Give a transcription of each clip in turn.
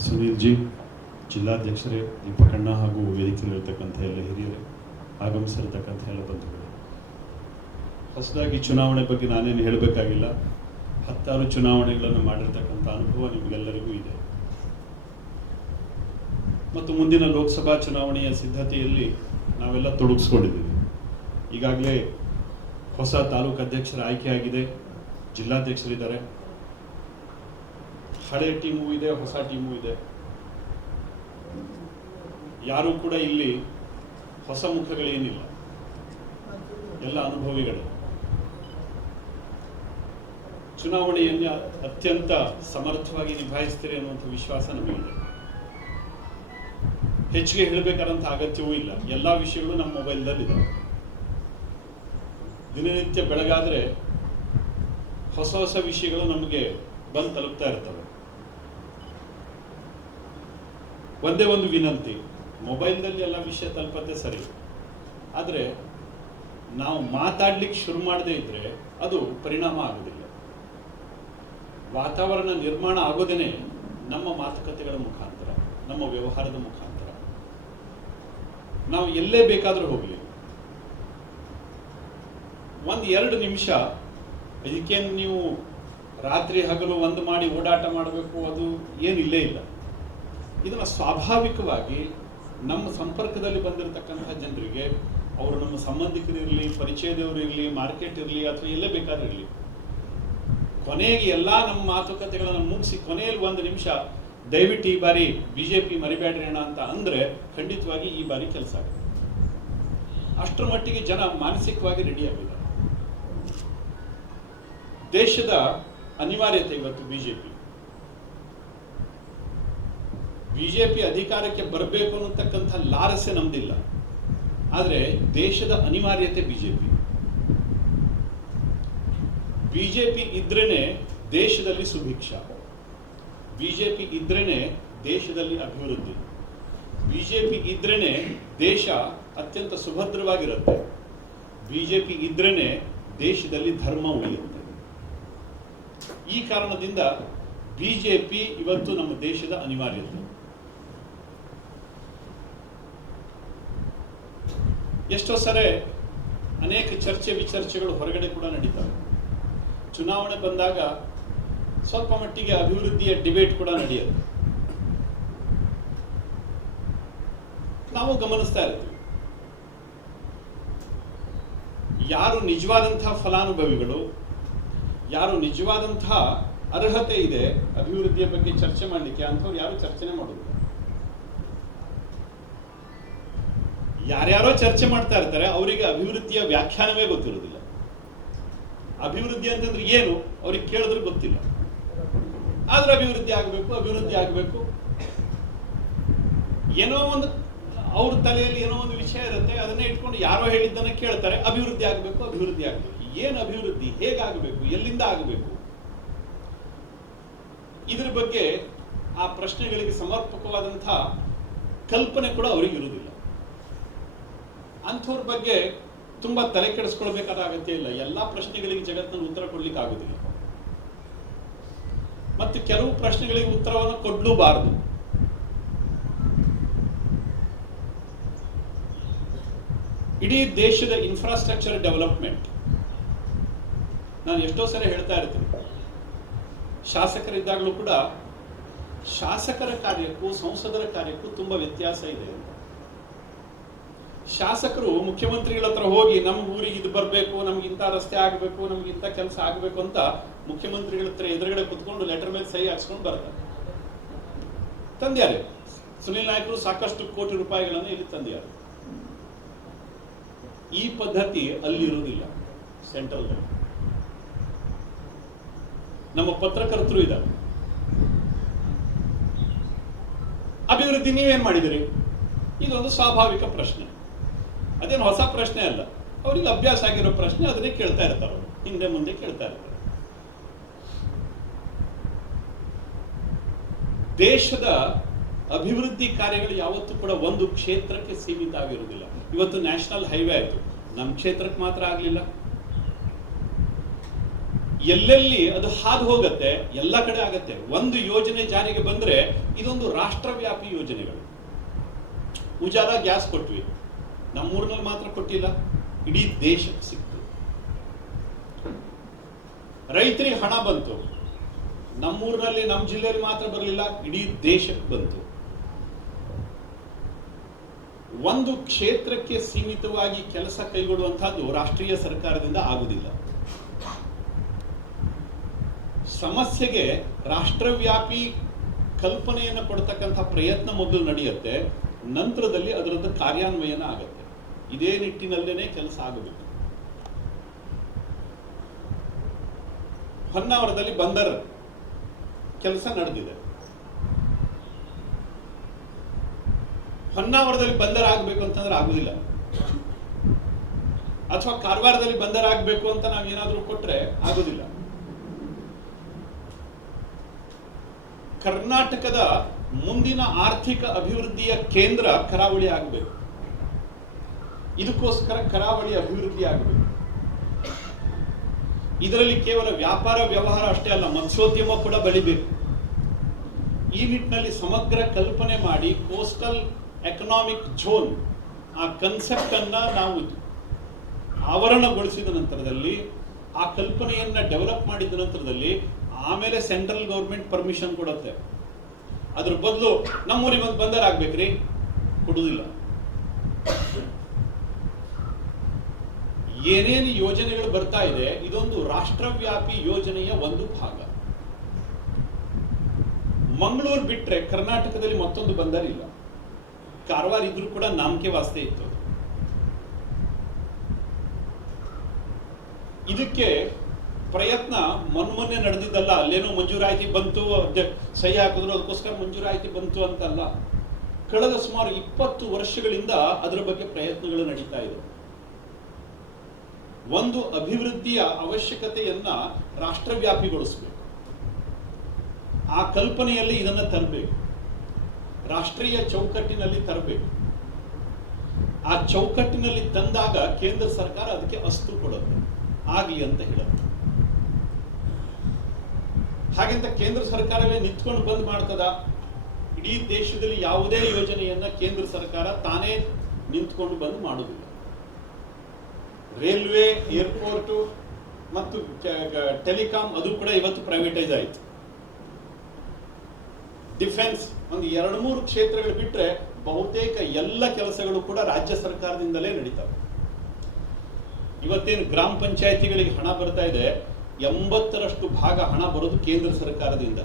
Sunil G, ಜಿಲ್ಲಾಧ್ಯಕ್ಷರೇ, ದೀಪಕಣ್ಣ ಹಾಗೂ ವೇದಿಕೆಯಲ್ಲಿರ್ತಕ್ಕಂಥ ಎಲ್ಲ ಹಿರಿಯರೇ, ಆಗಮಿಸಿರ್ತಕ್ಕಂಥ ಎಲ್ಲ ಬಂಧುಗಳು, ಹೊಸದಾಗಿ ಚುನಾವಣೆ ಬಗ್ಗೆ ನಾನೇನು ಹೇಳಬೇಕಾಗಿಲ್ಲ. 10 ಚುನಾವಣೆಗಳನ್ನು ಮಾಡಿರ್ತಕ್ಕಂಥ ಅನುಭವ ನಿಮಗೆಲ್ಲರಿಗೂ ಇದೆ ಮತ್ತು ಮುಂದಿನ ಲೋಕಸಭಾ ಚುನಾವಣೆಯ ಸಿದ್ಧತೆಯಲ್ಲಿ ನಾವೆಲ್ಲ ತೊಡಗಿಸ್ಕೊಂಡಿದ್ದೀವಿ. ಈಗಾಗಲೇ ಹೊಸ ತಾಲೂಕು ಅಧ್ಯಕ್ಷರ ಆಯ್ಕೆಯಾಗಿದೆ, ಜಿಲ್ಲಾಧ್ಯಕ್ಷರಿದ್ದಾರೆ, ಹಳೆ ಟೀಮು ಇದೆ, ಹೊಸ ಟೀಮು ಇದೆ. ಯಾರೂ ಕೂಡ ಇಲ್ಲಿ ಹೊಸ ಮುಖಗಳೇನಿಲ್ಲ, ಎಲ್ಲ ಅನುಭವಿಗಳು. ಚುನಾವಣೆಯನ್ನು ಅತ್ಯಂತ ಸಮರ್ಥವಾಗಿ ನಿಭಾಯಿಸ್ತೀರಿ ಅನ್ನುವಂಥ ವಿಶ್ವಾಸ ನಮಗಿದೆ. ಹೆಚ್ಚಿಗೆ ಹೇಳಬೇಕಾದಂಥ ಅಗತ್ಯವೂ ಇಲ್ಲ, ಎಲ್ಲ ವಿಷಯಗಳು ನಮ್ಮ ಮೊಬೈಲ್ದಲ್ಲಿದೆ. ದಿನನಿತ್ಯ ಬೆಳಗಾದರೆ ಹೊಸ ಹೊಸ ವಿಷಯಗಳು ನಮಗೆ ಬಂದು ತಲುಪ್ತಾ ಇರ್ತವೆ. ಒಂದೇ ಒಂದು ವಿನಂತಿ, ಮೊಬೈಲ್ದಲ್ಲಿ ಎಲ್ಲ ವಿಷಯ ತಲುಪತ್ತೆ ಸರಿ, ಆದರೆ ನಾವು ಮಾತಾಡ್ಲಿಕ್ಕೆ ಶುರು ಮಾಡದೇ ಇದ್ರೆ ಅದು ಪರಿಣಾಮ ಆಗೋದಿಲ್ಲ. ವಾತಾವರಣ ನಿರ್ಮಾಣ ಆಗೋದೇನೆ ನಮ್ಮ ಮಾತುಕತೆಗಳ ಮುಖಾಂತರ, ನಮ್ಮ ವ್ಯವಹಾರದ ಮುಖಾಂತರ. ನಾವು ಎಲ್ಲೇ ಬೇಕಾದರೂ ಹೋಗಲಿ, 1-2 ನಿಮಿಷ, ಇದಕ್ಕೇನು ನೀವು ರಾತ್ರಿ ಹಗಲು ಒಂದು ಮಾಡಿ ಓಡಾಟ ಮಾಡಬೇಕು, ಅದು ಏನಿಲ್ಲೇ ಇಲ್ಲ. ಇದನ್ನು ಸ್ವಾಭಾವಿಕವಾಗಿ ನಮ್ಮ ಸಂಪರ್ಕದಲ್ಲಿ ಬಂದಿರತಕ್ಕಂಥ ಜನರಿಗೆ, ಅವರು ನಮ್ಮ ಸಂಬಂಧಿಕರಿರಲಿ, ಪರಿಚಯದವರು ಇರಲಿ, ಮಾರ್ಕೆಟ್ ಇರಲಿ, ಅಥವಾ ಎಲ್ಲೇ ಬೇಕಾದ್ರೂ ಇರಲಿ, ಕೊನೆಗೆ ಎಲ್ಲ ನಮ್ಮ ಮಾತುಕತೆಗಳನ್ನು ಮುಗಿಸಿ ಕೊನೆಯಲ್ಲಿ 1 ನಿಮಿಷ ದಯವಿಟ್ಟು ಈ ಬಾರಿ ಬಿಜೆಪಿ ಮರಿಬೇಡ್ರಿ ಅಣ್ಣ ಅಂತ ಅಂದರೆ ಖಂಡಿತವಾಗಿ ಈ ಬಾರಿ ಕೆಲಸ ಆಗುತ್ತೆ. ಅಷ್ಟರ ಮಟ್ಟಿಗೆ ಜನ ಮಾನಸಿಕವಾಗಿ ರೆಡಿ ಆಗಿದ್ದಾರೆ. ದೇಶದ ಅನಿವಾರ್ಯತೆ ಇವತ್ತು ಬಿಜೆಪಿ ಅಧಿಕಾರಕ್ಕೆ ಬರಬೇಕು ಅನ್ನತಕ್ಕಂಥ ಲಾರಸೆ ನಮ್ದಿಲ್ಲ, ಆದರೆ ದೇಶದ ಅನಿವಾರ್ಯತೆ ಬಿಜೆಪಿ ಇದ್ರೇನೆ ದೇಶದಲ್ಲಿ ಸುಭಿಕ್ಷ, ಬಿಜೆಪಿ ಇದ್ರೇನೆ ದೇಶದಲ್ಲಿ ಅಭಿವೃದ್ಧಿ, ಬಿಜೆಪಿ ಇದ್ರೇನೆ ದೇಶ ಅತ್ಯಂತ ಸುಭದ್ರವಾಗಿರುತ್ತೆ, ಬಿಜೆಪಿ ಇದ್ರೇನೆ ದೇಶದಲ್ಲಿ ಧರ್ಮ ಉಳಿಯುತ್ತೆ. ಈ ಕಾರಣದಿಂದ ಬಿಜೆಪಿ ಇವತ್ತು ನಮ್ಮ ದೇಶದ ಅನಿವಾರ್ಯತೆ. ಎಷ್ಟೋ ಸರಿ ಅನೇಕ ಚರ್ಚೆ ವಿಚರ್ಚೆಗಳು ಹೊರಗಡೆ ಕೂಡ ನಡೀತವೆ. ಚುನಾವಣೆ ಬಂದಾಗ ಸ್ವಲ್ಪ ಮಟ್ಟಿಗೆ ಅಭಿವೃದ್ಧಿಯ ಡಿಬೇಟ್ ಕೂಡ ನಡೆಯುತ್ತೆ, ನಾವು ಗಮನಿಸ್ತಾ ಇರ್ತೀವಿ. ಯಾರು ನಿಜವಾದಂತಹ ಫಲಾನುಭವಿಗಳು, ಯಾರು ನಿಜವಾದಂತಹ ಅರ್ಹತೆ ಇದೆ ಅಭಿವೃದ್ಧಿಯ ಬಗ್ಗೆ ಚರ್ಚೆ ಮಾಡಲಿಕ್ಕೆ, ಅಂಥವ್ರು ಯಾರು ಚರ್ಚೆನೆ ಮಾಡೋದಿಲ್ಲ. ಯಾರ್ಯಾರೋ ಚರ್ಚೆ ಮಾಡ್ತಾ ಇರ್ತಾರೆ, ಅವರಿಗೆ ಅಭಿವೃದ್ಧಿಯ ವ್ಯಾಖ್ಯಾನವೇ ಗೊತ್ತಿರೋದಿಲ್ಲ. ಅಭಿವೃದ್ಧಿ ಅಂತಂದ್ರೆ ಏನು ಅವ್ರಿಗೆ ಕೇಳಿದ್ರೆ ಗೊತ್ತಿಲ್ಲ. ಆದ್ರೆ ಅಭಿವೃದ್ಧಿ ಆಗಬೇಕು, ಏನೋ ಒಂದು ಅವ್ರ ತಲೆಯಲ್ಲಿ ಏನೋ ಒಂದು ವಿಷಯ ಇರುತ್ತೆ, ಅದನ್ನೇ ಇಟ್ಕೊಂಡು ಯಾರೋ ಹೇಳಿದ್ದನ್ನ ಕೇಳ್ತಾರೆ. ಅಭಿವೃದ್ಧಿ ಆಗಬೇಕು. ಏನು ಅಭಿವೃದ್ಧಿ, ಹೇಗಾಗಬೇಕು, ಎಲ್ಲಿಂದ ಆಗಬೇಕು, ಇದ್ರ ಬಗ್ಗೆ ಆ ಪ್ರಶ್ನೆಗಳಿಗೆ ಸಮರ್ಪಕವಾದಂತಹ ಕಲ್ಪನೆ ಕೂಡ ಅವರಿಗೆ ಇರುವುದಿಲ್ಲ. ಅಂಥವ್ರ ಬಗ್ಗೆ ತುಂಬಾ ತಲೆ ಕೆಡಿಸ್ಕೊಳ್ಬೇಕಾದ ಅಗತ್ಯ ಇಲ್ಲ. ಎಲ್ಲಾ ಪ್ರಶ್ನೆಗಳಿಗೆ ಜಗತ್ತಿನಲ್ಲಿ ಉತ್ತರ ಕೊಡ್ಲಿಕ್ಕೆ ಆಗುದಿಲ್ಲ, ಮತ್ತು ಕೆಲವು ಪ್ರಶ್ನೆಗಳಿಗೆ ಉತ್ತರವನ್ನು ಕೊಡ್ಲೂಬಾರದು. ಇಡೀ ದೇಶದ ಇನ್ಫ್ರಾಸ್ಟ್ರಕ್ಚರ್ ಡೆವಲಪ್ಮೆಂಟ್, ನಾನು ಎಷ್ಟೋ ಸರಿ ಹೇಳ್ತಾ ಇರ್ತೀನಿ, ಶಾಸಕರಿದ್ದಾಗಲೂ ಕೂಡ ಶಾಸಕರ ಕಾರ್ಯಕ್ಕೂ ಸಂಸದರ ಕಾರ್ಯಕ್ಕೂ ತುಂಬಾ ವ್ಯತ್ಯಾಸ ಇದೆ. ಶಾಸಕರು ಮುಖ್ಯಮಂತ್ರಿಗಳ ಹತ್ರ ಹೋಗಿ ನಮ್ಮ ಊರಿಗೆ ಇದು ಬರಬೇಕು, ನಮ್ಗೆ ಇಂಥ ರಸ್ತೆ ಆಗಬೇಕು, ನಮ್ಗೆ ಇಂಥ ಕೆಲಸ ಆಗಬೇಕು ಅಂತ ಮುಖ್ಯಮಂತ್ರಿಗಳ ಹತ್ರ ಎದುರುಗಡೆ ಕುತ್ಕೊಂಡು ಲೆಟರ್ ಮೇಲೆ ಸಹಿ ಹಾಕ್ಸ್ಕೊಂಡು ಬರ್ತಾರೆ. ತಂದ್ಯಾರೆ ಸುನಿಲ್ ನಾಯ್ಕರು ಸಾಕಷ್ಟು ಕೋಟಿ ರೂಪಾಯಿಗಳನ್ನು ಇಲ್ಲಿ ತಂದ್ಯಾರೆ. ಈ ಪದ್ಧತಿ ಅಲ್ಲಿರುವುದಿಲ್ಲ, ಸೆಂಟ್ರಲ್. ನಮ್ಮ ಪತ್ರಕರ್ತರು ಇದ್ದಾರೆ. ಅಭಿವೃದ್ಧಿ ನೀವೇನ್ ಮಾಡಿದಿರಿ? ಇದೊಂದು ಸ್ವಾಭಾವಿಕ ಪ್ರಶ್ನೆ, ಅದೇನು ಹೊಸ ಪ್ರಶ್ನೆ ಅಲ್ಲ. ಅವರಿಗೆ ಅಭ್ಯಾಸ ಆಗಿರೋ ಪ್ರಶ್ನೆ, ಅದನ್ನೇ ಕೇಳ್ತಾ ಇರ್ತಾರೆ, ಅವರು ಹಿಂದೆ ಮುಂದೆ ಕೇಳ್ತಾ ಇರ್ತಾರೆ. ದೇಶದ ಅಭಿವೃದ್ಧಿ ಕಾರ್ಯಗಳು ಯಾವತ್ತೂ ಕೂಡ ಒಂದು ಕ್ಷೇತ್ರಕ್ಕೆ ಸೀಮಿತ ಆಗಿರುವುದಿಲ್ಲ. ಇವತ್ತು ನ್ಯಾಷನಲ್ ಹೈವೇ ಆಯಿತು, ನಮ್ಮ ಕ್ಷೇತ್ರಕ್ಕೆ ಮಾತ್ರ ಆಗಲಿಲ್ಲ. ಎಲ್ಲೆಲ್ಲಿ ಅದು ಹಾದು ಹೋಗುತ್ತೆ ಎಲ್ಲ ಕಡೆ ಆಗತ್ತೆ. ಒಂದು ಯೋಜನೆ ಜಾರಿಗೆ ಬಂದ್ರೆ ಇದೊಂದು ರಾಷ್ಟ್ರವ್ಯಾಪಿ ಯೋಜನೆಗಳು. ಉಜಾಲ ಗ್ಯಾಸ್ ಕೊಟ್ವಿ, ನಮ್ಮೂರಿನಲ್ಲಿ ಮಾತ್ರ ಕೊಟ್ಟಿಲ್ಲ, ಇಡೀ ದೇಶಕ್ಕೆ ಸಿಕ್ತು. ರೈತರಿಗೆ ಹಣ ಬಂತು, ನಮ್ಮೂರಿನಲ್ಲಿ ನಮ್ಮ ಜಿಲ್ಲೆಯಲ್ಲಿ ಮಾತ್ರ ಬರಲಿಲ್ಲ, ಇಡೀ ದೇಶಕ್ಕೆ ಬಂತು. ಒಂದು ಕ್ಷೇತ್ರಕ್ಕೆ ಸೀಮಿತವಾಗಿ ಕೆಲಸ ಕೈಗೊಳ್ಳುವಂತಹದ್ದು ರಾಷ್ಟ್ರೀಯ ಸರ್ಕಾರದಿಂದ ಆಗುವುದಿಲ್ಲ. ಸಮಸ್ಯೆಗೆ ರಾಷ್ಟ್ರವ್ಯಾಪಿ ಕಲ್ಪನೆಯನ್ನು ಕೊಡ್ತಕ್ಕಂಥ ಪ್ರಯತ್ನ ಮೊದಲು ನಡೆಯುತ್ತೆ, ನಂತರದಲ್ಲಿ ಅದರದ್ದು ಕಾರ್ಯಾನ್ವಯನ ಆಗುತ್ತೆ. ಇದೇ ನಿಟ್ಟಿನಲ್ಲೇನೆ ಕೆಲಸ ಆಗಬೇಕು. ಹೊನ್ನಾವರದಲ್ಲಿ ಬಂದರ್ ಕೆಲಸ ನಡೆದಿದೆ. ಹೊನ್ನಾವರದಲ್ಲಿ ಬಂದರ್ ಆಗಬೇಕು ಅಂತಂದ್ರೆ ಆಗುದಿಲ್ಲ. ಅಥವಾ ಕಾರವಾರದಲ್ಲಿ ಬಂದರ್ ಆಗಬೇಕು ಅಂತ ನಾವೇನಾದ್ರೂ ಕೊಟ್ರೆ ಆಗುದಿಲ್ಲ. ಕರ್ನಾಟಕದ ಮುಂದಿನ ಆರ್ಥಿಕ ಅಭಿವೃದ್ಧಿಯ ಕೇಂದ್ರ ಕರಾವಳಿ ಆಗಬೇಕು. ಇದಕ್ಕೋಸ್ಕರ ಕರಾವಳಿ ಅಭಿವೃದ್ಧಿ ಆಗಬೇಕು. ಇದರಲ್ಲಿ ಕೇವಲ ವ್ಯಾಪಾರ ವ್ಯವಹಾರ ಅಷ್ಟೇ ಅಲ್ಲ, ಮತ್ಸ್ಯೋದ್ಯಮ ಕೂಡ ಬೆಳಿಬೇಕು. ಈ ನಿಟ್ಟಿನಲ್ಲಿ ಸಮಗ್ರ ಕಲ್ಪನೆ ಮಾಡಿ ಕೋಸ್ಟಲ್ ಎಕನಾಮಿಕ್ ಝೋನ್ ಆ ಕನ್ಸೆಪ್ಟ್ ಅನ್ನ ನಾವು ಆವರಣಗೊಳಿಸಿದ ನಂತರದಲ್ಲಿ, ಆ ಕಲ್ಪನೆಯನ್ನ ಡೆವಲಪ್ ಮಾಡಿದ ನಂತರದಲ್ಲಿ ಆಮೇಲೆ ಸೆಂಟ್ರಲ್ ಗೌರ್ಮೆಂಟ್ ಪರ್ಮಿಷನ್ ಕೊಡುತ್ತೆ. ಅದ್ರ ಬದಲು ನಮ್ಮೂರಿಗೆ ಒಂದು ಬಂದರ್ ಆಗ್ಬೇಕ್ರಿ, ಕೊಡುವುದಿಲ್ಲ. ಏನೇನು ಯೋಜನೆಗಳು ಬರ್ತಾ ಇದೆ, ಇದೊಂದು ರಾಷ್ಟ್ರವ್ಯಾಪಿ ಯೋಜನೆಯ ಒಂದು ಭಾಗ. ಮಂಗಳೂರು ಬಿಟ್ರೆ ಕರ್ನಾಟಕದಲ್ಲಿ ಮತ್ತೊಂದು ಬಂದರ್ ಇಲ್ಲ. ಕಾರವಾರ ಇದ್ರೂ ಕೂಡ ನಾಮಕೆ ವಾಸ್ತೆ ಇತ್ತು. ಇದಕ್ಕೆ ಪ್ರಯತ್ನ ಮೊನ್ನೆ ನಡೆದಿದ್ದಲ್ಲ. ಅಲ್ಲೇನೋ ಮಂಜೂರಾತಿ ಬಂತು, ಸಹಿ ಹಾಕಿದ್ರು, ಅದಕ್ಕೋಸ್ಕರ ಮಂಜೂರಾತಿ ಬಂತು ಅಂತಲ್ಲ. ಕಳೆದ ಸುಮಾರು 20 ವರ್ಷಗಳಿಂದ ಅದರ ಬಗ್ಗೆ ಪ್ರಯತ್ನಗಳು ನಡೀತಾ ಇದೆ. ಒಂದು ಅಭಿವೃದ್ಧಿಯ ಅವಶ್ಯಕತೆಯನ್ನ ರಾಷ್ಟ್ರವ್ಯಾಪಿಗೊಳಿಸಬೇಕು. ಆ ಕಲ್ಪನೆಯಲ್ಲಿ ಇದನ್ನ ತರಬೇಕು, ರಾಷ್ಟ್ರೀಯ ಚೌಕಟ್ಟಿನಲ್ಲಿ ತರಬೇಕು. ಆ ಚೌಕಟ್ಟಿನಲ್ಲಿ ತಂದಾಗ ಕೇಂದ್ರ ಸರ್ಕಾರ ಅದಕ್ಕೆ ಅಸ್ತು ಕೊಡುತ್ತೆ, ಆಗಲಿ ಅಂತ ಹೇಳುತ್ತೆ. ಹಾಗೆಂತ ಕೇಂದ್ರ ಸರ್ಕಾರವೇ ನಿಂತ್ಕೊಂಡು ಬಂದ್ ಮಾಡ್ತದ? ಇಡೀ ದೇಶದಲ್ಲಿ ಯಾವುದೇ ಯೋಜನೆಯನ್ನ ಕೇಂದ್ರ ಸರ್ಕಾರ ತಾನೇ ನಿಂತ್ಕೊಂಡು ಬಂದ್ ಮಾಡುವುದಿಲ್ಲ. ರೈಲ್ವೆ, ಏರ್ಪೋರ್ಟ್ ಮತ್ತು ಟೆಲಿಕಾಂ ಅದು ಕೂಡ ಇವತ್ತು ಪ್ರೈವೇಟೈಸ್ ಆಯಿತು. ಡಿಫೆನ್ಸ್ ಒಂದು 2-3 ಕ್ಷೇತ್ರಗಳು ಬಿಟ್ಟರೆ ಬಹುತೇಕ ಎಲ್ಲ ಕೆಲಸಗಳು ಕೂಡ ರಾಜ್ಯ ಸರ್ಕಾರದಿಂದಲೇ ನಡೀತವೆ. ಇವತ್ತೇನು ಗ್ರಾಮ ಪಂಚಾಯಿತಿಗಳಿಗೆ ಹಣ ಬರ್ತಾ ಇದೆ, 80ರಷ್ಟು ಭಾಗ ಹಣ ಬರೋದು ಕೇಂದ್ರ ಸರ್ಕಾರದಿಂದ.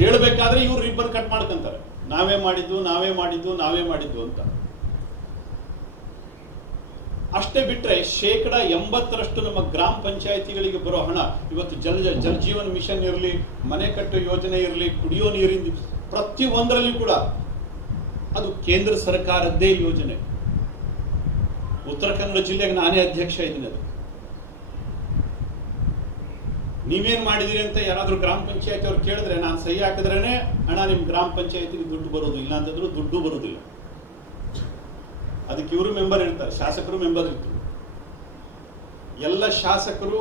ಹೇಳಬೇಕಾದ್ರೆ ಇವ್ರು ರಿಬ್ಬನ್ ಕಟ್ ಮಾಡ್ಕೊಂತಾರೆ, ನಾವೇ ಮಾಡಿದ್ದು ನಾವೇ ಮಾಡಿದ್ದು ನಾವೇ ಮಾಡಿದ್ದು ಅಂತ. ಅಷ್ಟೇ ಬಿಟ್ರೆ 80% ನಮ್ಮ ಗ್ರಾಮ ಪಂಚಾಯಿತಿಗಳಿಗೆ ಬರೋ ಹಣ ಇವತ್ತು ಜಲ್ ಜೀವನ್ ಮಿಷನ್ ಇರಲಿ, ಮನೆ ಕಟ್ಟೋ ಯೋಜನೆ ಇರಲಿ, ಕುಡಿಯೋ ನೀರಿನ ಪ್ರತಿಯೊಂದರಲ್ಲಿ ಕೂಡ ಅದು ಕೇಂದ್ರ ಸರ್ಕಾರದ್ದೇ ಯೋಜನೆ. ಉತ್ತರ ಕನ್ನಡ ಜಿಲ್ಲೆಗೆ ನಾನೇ ಅಧ್ಯಕ್ಷ ಇದ್ದೀನಿ. ಅದು ನೀವೇನ್ ಮಾಡಿದಿರಿ ಅಂತ ಯಾರಾದ್ರೂ ಗ್ರಾಮ ಪಂಚಾಯತಿ ಅವ್ರು ಕೇಳಿದ್ರೆ ನಾನು ಸಹಿ ಹಾಕಿದ್ರೇನೆ ಹಣ ನಿಮ್ ಗ್ರಾಮ ಪಂಚಾಯತಿಗೆ ದುಡ್ಡು ಬರೋದು, ಇಲ್ಲ ಅಂತಂದ್ರೂ ದುಡ್ಡು ಬರೋದಿಲ್ಲ. ಅದಕ್ಕೆ ಇವರು ಮೆಂಬರ್ ಇರ್ತಾರೆ, ಶಾಸಕರು ಮೆಂಬರ್ ಇರ್ತಾರೆ. ಎಲ್ಲ ಶಾಸಕರು,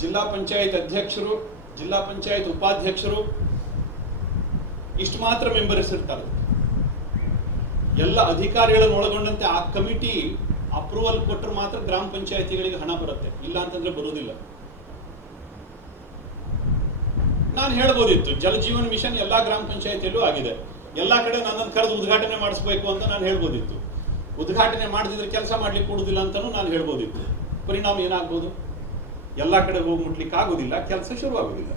ಜಿಲ್ಲಾ ಪಂಚಾಯತ್ ಅಧ್ಯಕ್ಷರು, ಜಿಲ್ಲಾ ಪಂಚಾಯತ್ ಉಪಾಧ್ಯಕ್ಷರು ಇಷ್ಟು ಮಾತ್ರ ಮೆಂಬರ್ಸ್ ಇರ್ತಾರೆ. ಎಲ್ಲ ಅಧಿಕಾರಿಗಳನ್ನು ಒಳಗೊಂಡಂತೆ ಆ ಕಮಿಟಿ ಅಪ್ರೂವಲ್ ಕೊಟ್ಟರೆ ಮಾತ್ರ ಗ್ರಾಮ ಪಂಚಾಯತಿಗಳಿಗೆ ಹಣ ಬರುತ್ತೆ, ಇಲ್ಲ ಅಂತಂದ್ರೆ ಬರುವುದಿಲ್ಲ. ನಾನು ಹೇಳ್ಬೋದಿತ್ತು ಜಲ ಜೀವನ್ ಮಿಷನ್ ಎಲ್ಲಾ ಗ್ರಾಮ ಪಂಚಾಯತಿಯಲ್ಲೂ ಆಗಿದೆ, ಎಲ್ಲಾ ಕಡೆ ನನ್ನನ್ನು ಕರೆದು ಉದ್ಘಾಟನೆ ಮಾಡಿಸ್ಬೇಕು ಅಂತ ನಾನು ಹೇಳ್ಬೋದಿತ್ತು. ಉದ್ಘಾಟನೆ ಮಾಡದಿದ್ರೆ ಕೆಲಸ ಮಾಡ್ಲಿಕ್ಕೆ ಕೊಡುದಿಲ್ಲ ಅಂತಾನೂ ನಾನು ಹೇಳ್ಬೋದಿತ್ತು. ಪರಿಣಾಮ ಏನಾಗ್ಬೋದು? ಎಲ್ಲಾ ಕಡೆ ಹೋಗಿ ಮುಟ್ಲಿಕ್ಕೆ ಆಗುದಿಲ್ಲ, ಕೆಲಸ ಶುರುವಾಗುದಿಲ್ಲ.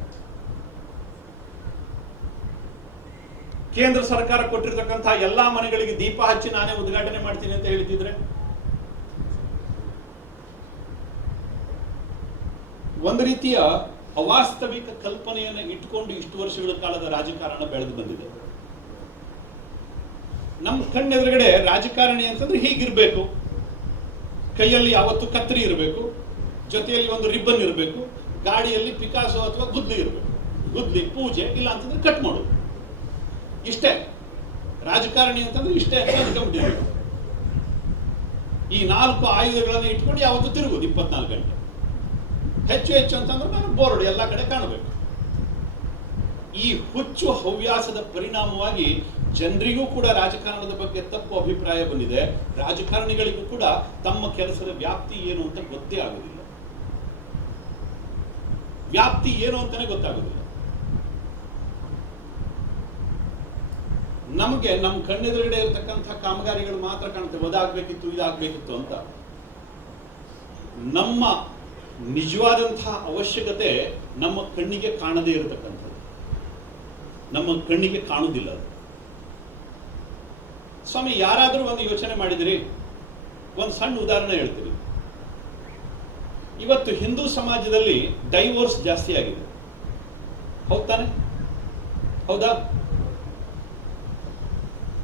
ಕೇಂದ್ರ ಸರ್ಕಾರ ಕೊಟ್ಟಿರ್ತಕ್ಕಂತಹ ಎಲ್ಲಾ ಮನೆಗಳಿಗೆ ದೀಪ ಹಚ್ಚಿ ನಾನೇ ಉದ್ಘಾಟನೆ ಮಾಡ್ತೀನಿ ಅಂತ ಹೇಳ್ತಿದ್ರೆ, ಒಂದು ರೀತಿಯ ಅವಾಸ್ತವಿಕ ಕಲ್ಪನೆಯನ್ನು ಇಟ್ಕೊಂಡು ಇಷ್ಟು ವರ್ಷಗಳ ಕಾಲದ ರಾಜಕಾರಣ ಬೆಳೆದು ಬಂದಿದೆ. ನಮ್ಮ ಕಣ್ಣೆದುರುಗಡೆ ರಾಜಕಾರಣಿ ಅಂತಂದ್ರೆ ಹೀಗಿರ್ಬೇಕು, ಕೈಯಲ್ಲಿ ಯಾವತ್ತು ಕತ್ತರಿ ಇರಬೇಕು, ಜೊತೆಯಲ್ಲಿ ಒಂದು ರಿಬ್ಬನ್ ಇರಬೇಕು, ಗಾಡಿಯಲ್ಲಿ ಪಿಕಾಸೋ ಅಥವಾ ಗುದ್ಲಿ ಇರಬೇಕು, ಗುದ್ಲಿ ಪೂಜೆ, ಇಲ್ಲ ಅಂತಂದ್ರೆ ಕಟ್ ಮಾಡೋದು. ಇಷ್ಟೇ ರಾಜಕಾರಣಿ ಅಂತಂದ್ರೆ, ಇಷ್ಟೇ ಅಂತ ಅನ್ಕೊಂಡ್ಬಿಟ್ಟಿರ್ಬೇಕು. ಈ 4 ಆಯುಧಗಳನ್ನು ಇಟ್ಕೊಂಡು ಯಾವತ್ತು ತಿರುಗುದು 24 ಗಂಟೆ. ಹೆಚ್ಚು ಹೆಚ್ಚು ಅಂತಂದ್ರೆ ನಾನು ಬೋರ್ಡ್ ಎಲ್ಲ ಕಡೆ ಕಾಣಬೇಕು. ಈ ಹುಚ್ಚು ಹವ್ಯಾಸದ ಪರಿಣಾಮವಾಗಿ ಜನರಿಗೂ ಕೂಡ ರಾಜಕಾರಣದ ಬಗ್ಗೆ ತಪ್ಪು ಅಭಿಪ್ರಾಯ ಬಂದಿದೆ. ರಾಜಕಾರಣಿಗಳಿಗೂ ಕೂಡ ತಮ್ಮ ಕೆಲಸದ ವ್ಯಾಪ್ತಿ ಏನು ಅಂತ ಗೊತ್ತೇ ಆಗುದಿಲ್ಲ. ವ್ಯಾಪ್ತಿ ಏನು ಅಂತಾನೆ ಗೊತ್ತಾಗುದಿಲ್ಲ. ನಮಗೆ ನಮ್ಮ ಕಣ್ಣೆದುರುಗಡೆ ಇರತಕ್ಕಂಥ ಕಾಮಗಾರಿಗಳು ಮಾತ್ರ ಕಾಣುತ್ತೆ. ಅದಾಗಬೇಕಿತ್ತು, ಇದಾಗಬೇಕಿತ್ತು ಅಂತ. ನಮ್ಮ ನಿಜವಾದಂತಹ ಅವಶ್ಯಕತೆ ನಮ್ಮ ಕಣ್ಣಿಗೆ ಕಾಣದೇ ಇರತಕ್ಕಂಥದ್ದು, ನಮ್ಮ ಕಣ್ಣಿಗೆ ಕಾಣುವುದಿಲ್ಲ ಅದು. ಸ್ವಾಮಿ, ಯಾರಾದರೂ ಒಂದು ಯೋಚನೆ ಮಾಡಿದಿರಿ? ಒಂದು ಸಣ್ಣ ಉದಾಹರಣೆ ಹೇಳ್ತೀರಿ. ಇವತ್ತು ಹಿಂದೂ ಸಮಾಜದಲ್ಲಿ ಡೈವೋರ್ಸ್ ಜಾಸ್ತಿ ಆಗಿದೆ, ಹೌದಾನೆ? ಹೌದಾ?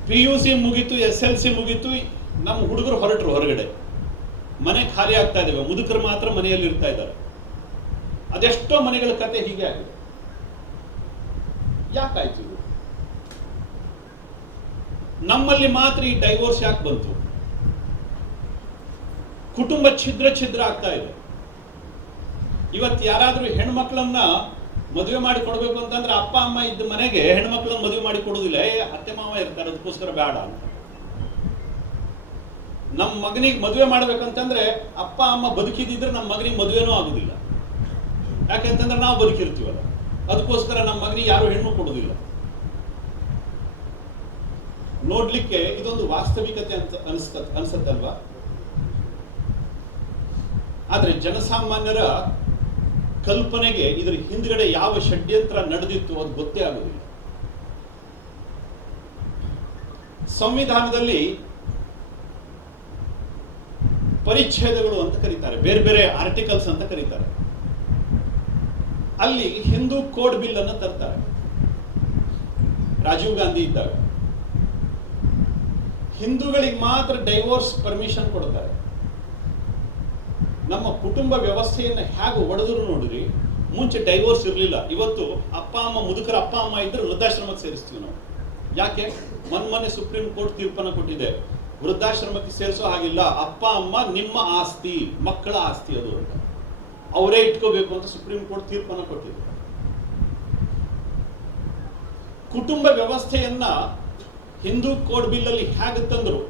PUC ಮುಗೀತು, SLC ಮುಗೀತು, ನಮ್ಮ ಹುಡುಗರು ಹೊರಟರು ಹೊರಗಡೆ, ಮನೆ ಖಾಲಿ ಆಗ್ತಾ ಇದ್ದಾವೆ, ಮುದುಕರು ಮಾತ್ರ ಮನೆಯಲ್ಲಿ ಇರ್ತಾ ಇದ್ದಾರೆ. ಅದೆಷ್ಟೋ ಮನೆಗಳ ಕತೆ ಹೀಗೆ ಆಗಿದೆ. ಯಾಕಾಯ್ತು ಇದು? ನಮ್ಮಲ್ಲಿ ಮಾತ್ರ ಈ ಡೈವೋರ್ಸ್ ಯಾಕೆ ಬಂತು? ಕುಟುಂಬ ಛಿದ್ರ ಛಿದ್ರ ಆಗ್ತಾ ಇದೆ. ಇವತ್ತು ಯಾರಾದ್ರೂ ಹೆಣ್ಮಕ್ಳನ್ನ ಮದುವೆ ಮಾಡಿ ಕೊಡ್ಬೇಕು ಅಂತಂದ್ರೆ ಅಪ್ಪ ಅಮ್ಮ ಇದ್ದ ಮನೆಗೆ ಹೆಣ್ಮಕ್ಳನ್ನ ಮದುವೆ ಮಾಡಿ ಕೊಡುವುದಿಲ್ಲ. ಅತ್ತೆ ಮಾವ ಇರ್ತಾರೆ, ಅದಕ್ಕೋಸ್ಕರ ಬೇಡ ಅಂತ. ನಮ್ಮ ಮಗನಿಗೆ ಮದುವೆ ಮಾಡ್ಬೇಕಂತಂದ್ರೆ ಅಪ್ಪ ಅಮ್ಮ ಬದುಕಿದಿದ್ರೆ ನಮ್ಮ ಮಗನಿಗೆ ಮದುವೆನೂ ಆಗುದಿಲ್ಲ. ಯಾಕೆಂತಂದ್ರೆ ನಾವು ಬದುಕಿರ್ತೀವಲ್ಲ, ಅದಕ್ಕೋಸ್ಕರ ನಮ್ಮ ಮಗನಿಗೆ ಯಾರು ಹೆಣ್ಣು ಕೊಡುವುದಿಲ್ಲ. ನೋಡ್ಲಿಕ್ಕೆ ಇದೊಂದು ವಾಸ್ತವಿಕತೆ ಅಂತ ಅನ್ಸತ್ತಲ್ವಾ? ಆದ್ರೆ ಜನಸಾಮಾನ್ಯರ ಕಲ್ಪನೆಗೆ ಇದರ ಹಿಂದ್ಗಡೆ ಯಾವ ಷಡ್ಯಂತ್ರ ನಡೆದಿತ್ತು ಅದು ಗೊತ್ತೇ ಆಗುವುದಿಲ್ಲ. ಸಂವಿಧಾನದಲ್ಲಿ ಪರಿಚ್ಛೇದಗಳು ಅಂತ ಕರೀತಾರೆ, ಬೇರೆ ಬೇರೆ ಆರ್ಟಿಕಲ್ಸ್ ಅಂತ ಕರೀತಾರೆ. ಅಲ್ಲಿ ಹಿಂದೂ ಕೋಡ್ ಬಿಲ್ ಅನ್ನು ತರ್ತಾರೆ. ರಾಜೀವ್ ಗಾಂಧಿ ಇದ್ದಾಗ ಹಿಂದೂಗಳಿಗೆ ಮಾತ್ರ ಡೈವೋರ್ಸ್ ಪರ್ಮಿಷನ್ ಕೊಡ್ತಾರೆ. ನಮ್ಮ ಕುಟುಂಬ ವ್ಯವಸ್ಥೆಯನ್ನು ಹೇಗೆ ಒಡೆದ್ರು ನೋಡ್ರಿ. ಮುಂಚೆ ಡೈವೋರ್ಸ್ ಇರಲಿಲ್ಲ. ಇವತ್ತು ಅಪ್ಪ ಅಮ್ಮ, ಮುದುಕರ ಅಪ್ಪ ಅಮ್ಮ ಇದ್ರೆ ವೃದ್ಧಾಶ್ರಮಕ್ಕೆ ಸೇರಿಸ್ತೀವಿ ನಾವು. ಯಾಕೆ? ಮೊನ್ನೆ ಸುಪ್ರೀಂ ಕೋರ್ಟ್ ತೀರ್ಪನ್ನು ಕೊಟ್ಟಿದೆ, ವೃದ್ಧಾಶ್ರಮಕ್ಕೆ ಸೇರಿಸೋ ಹಾಗಿಲ್ಲ, ಅಪ್ಪ ಅಮ್ಮ ನಿಮ್ಮ ಆಸ್ತಿ, ಮಕ್ಕಳ ಆಸ್ತಿ ಅದು ಅಂತ, ಅವರೇ ಇಟ್ಕೋಬೇಕು ಅಂತ ಸುಪ್ರೀಂ ಕೋರ್ಟ್ ತೀರ್ಪನ್ನು ಕೊಟ್ಟಿದೆ. ಕುಟುಂಬ ವ್ಯವಸ್ಥೆಯನ್ನ ಹಿಂದೂ ಕೋಡ್ ಬಿಲ್ ಅಲ್ಲಿ ಹೇಗೆ ತಂದ್ರು,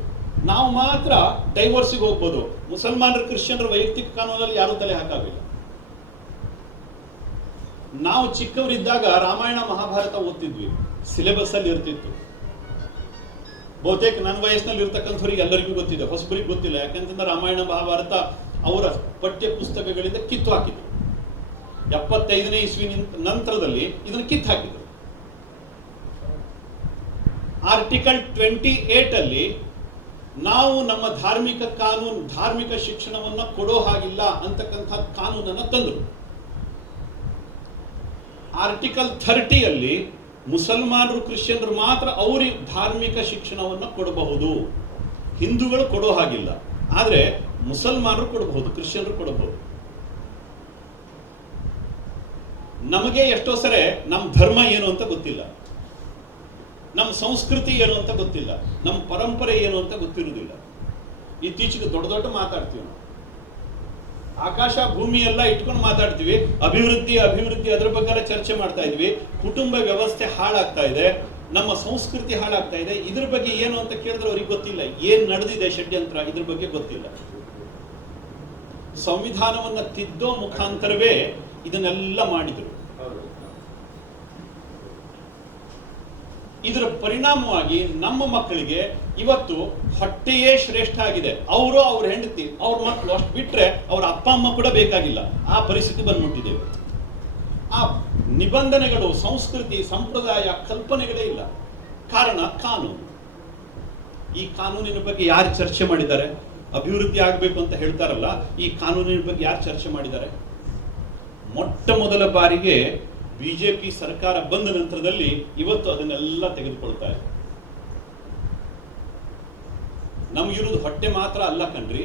ನಾವು ಮಾತ್ರ ಡೈವೋರ್ಸಿಗೆ ಹೋಗ್ಬೋದು. ಮುಸಲ್ಮಾನರು, ಕ್ರಿಶ್ಚಿಯನ್ರ ವೈಯಕ್ತಿಕ ಕಾನೂನಲ್ಲಿ ಯಾರೂ ತಲೆ ಹಾಕಾಗಿಲ್ಲ. ನಾವು ಚಿಕ್ಕವರಿದ್ದಾಗ ರಾಮಾಯಣ ಮಹಾಭಾರತ ಓದ್ತಿದ್ವಿ, ಸಿಲೆಬಸ್ ಅಲ್ಲಿ ಇರ್ತಿತ್ತು. ಬಹುತೇಕ ನನ್ನ ವಯಸ್ಸಿನಲ್ಲಿ ಇರ್ತಕ್ಕಂಥವ್ರಿಗೆ ಎಲ್ಲರಿಗೂ ಗೊತ್ತಿದೆ, ಹೊಸಬರಿಗೆ ಗೊತ್ತಿಲ್ಲ. ಯಾಕಂತಂದ್ರೆ ರಾಮಾಯಣ ಮಹಾಭಾರತ ಅವರ ಪಠ್ಯ ಪುಸ್ತಕಗಳಿಂದ ಕಿತ್ತು ಹಾಕಿದ್ರು. 75ನೇ ಇಸ್ವಿ ನಂತರದಲ್ಲಿ ಇದನ್ನು ಕಿತ್ತು ಹಾಕಿದ್ರು. ಆರ್ಟಿಕಲ್ 28 ಅಲ್ಲಿ ನಾವು ನಮ್ಮ ಧಾರ್ಮಿಕ ಕಾನೂನು, ಧಾರ್ಮಿಕ ಶಿಕ್ಷಣವನ್ನ ಕೊಡೋ ಹಾಗಿಲ್ಲ ಅಂತಕ್ಕಂಥ ಕಾನೂನನ್ನ ತಂದರು. ಆರ್ಟಿಕಲ್ 30 ಅಲ್ಲಿ ಮುಸಲ್ಮಾನರು, ಕ್ರಿಶ್ಚಿಯನ್ರು ಮಾತ್ರ ಅವ್ರಿಗೆ ಧಾರ್ಮಿಕ ಶಿಕ್ಷಣವನ್ನ ಕೊಡಬಹುದು, ಹಿಂದೂಗಳು ಕೊಡೋ ಹಾಗಿಲ್ಲ. ಆದ್ರೆ ಮುಸಲ್ಮಾನರು ಕೊಡಬಹುದು, ಕ್ರಿಶ್ಚಿಯನ್ರು ಕೊಡಬಹುದು. ನಮಗೆ ಎಷ್ಟೋ ಸರಿ ನಮ್ಮ ಧರ್ಮ ಏನು ಅಂತ ಗೊತ್ತಿಲ್ಲ, ನಮ್ಮ ಸಂಸ್ಕೃತಿ ಏನು ಅಂತ ಗೊತ್ತಿಲ್ಲ, ನಮ್ಮ ಪರಂಪರೆ ಏನು ಅಂತ ಗೊತ್ತಿರುವುದಿಲ್ಲ. ಇತ್ತೀಚೆಗೆ ದೊಡ್ಡ ದೊಡ್ಡ ಮಾತಾಡ್ತೀವಿ ನಾವು, ಆಕಾಶ ಭೂಮಿ ಎಲ್ಲ ಇಟ್ಕೊಂಡು ಮಾತಾಡ್ತೀವಿ, ಅಭಿವೃದ್ಧಿ ಅಭಿವೃದ್ಧಿ ಅದ್ರ ಬಗ್ಗೆ ಚರ್ಚೆ ಮಾಡ್ತಾ ಇದ್ವಿ. ಕುಟುಂಬ ವ್ಯವಸ್ಥೆ ಹಾಳಾಗ್ತಾ ಇದೆ, ನಮ್ಮ ಸಂಸ್ಕೃತಿ ಹಾಳಾಗ್ತಾ ಇದೆ. ಇದ್ರ ಬಗ್ಗೆ ಏನು ಅಂತ ಕೇಳಿದ್ರೆ ಅವ್ರಿಗೆ ಗೊತ್ತಿಲ್ಲ. ಏನ್ ನಡೆದಿದೆ ಷಡ್ಯಂತ್ರ ಇದ್ರ ಬಗ್ಗೆ ಗೊತ್ತಿಲ್ಲ. ಸಂವಿಧಾನವನ್ನ ತಿದ್ದೋ ಮುಖಾಂತರವೇ ಇದನ್ನೆಲ್ಲ ಮಾಡಿದ್ರು. ಇದರ ಪರಿಣಾಮವಾಗಿ ನಮ್ಮ ಮಕ್ಕಳಿಗೆ ಇವತ್ತು ಹೊಟ್ಟೆಯೇ ಶ್ರೇಷ್ಠ ಆಗಿದೆ. ಅವರು, ಅವ್ರ ಹೆಂಡತಿ, ಅವ್ರ ಮಕ್ಕಳು ಅಷ್ಟು ಬಿಟ್ರೆ ಅವ್ರ ಅಪ್ಪ ಅಮ್ಮ ಕೂಡ ಬೇಕಾಗಿಲ್ಲ. ಆ ಪರಿಸ್ಥಿತಿ ಬಂದ್ಬಿಟ್ಟಿದೆ. ಆ ನಿಬಂಧನೆಗಳು, ಸಂಸ್ಕೃತಿ, ಸಂಪ್ರದಾಯ, ಕಲ್ಪನೆಗಳೇ ಇಲ್ಲ. ಕಾರಣ ಕಾನೂನು. ಈ ಕಾನೂನಿನ ಬಗ್ಗೆ ಯಾರು ಚರ್ಚೆ ಮಾಡಿದ್ದಾರೆ? ಅಭಿವೃದ್ಧಿ ಆಗಬೇಕು ಅಂತ ಹೇಳ್ತಾರಲ್ಲ, ಈ ಕಾನೂನಿನ ಬಗ್ಗೆ ಯಾರು ಚರ್ಚೆ ಮಾಡಿದ್ದಾರೆ? ಮೊಟ್ಟ ಮೊದಲ ಬಾರಿಗೆ ಬಿಜೆಪಿ ಸರ್ಕಾರ ಬಂದ ನಂತರದಲ್ಲಿ ಇವತ್ತು ಅದನ್ನೆಲ್ಲ ತೆಗೆದುಕೊಳ್ತಾ ಇದೆ. ನಮಗಿರುವುದು ಹೊಟ್ಟೆ ಮಾತ್ರ ಅಲ್ಲ ಕಣ್ರಿ,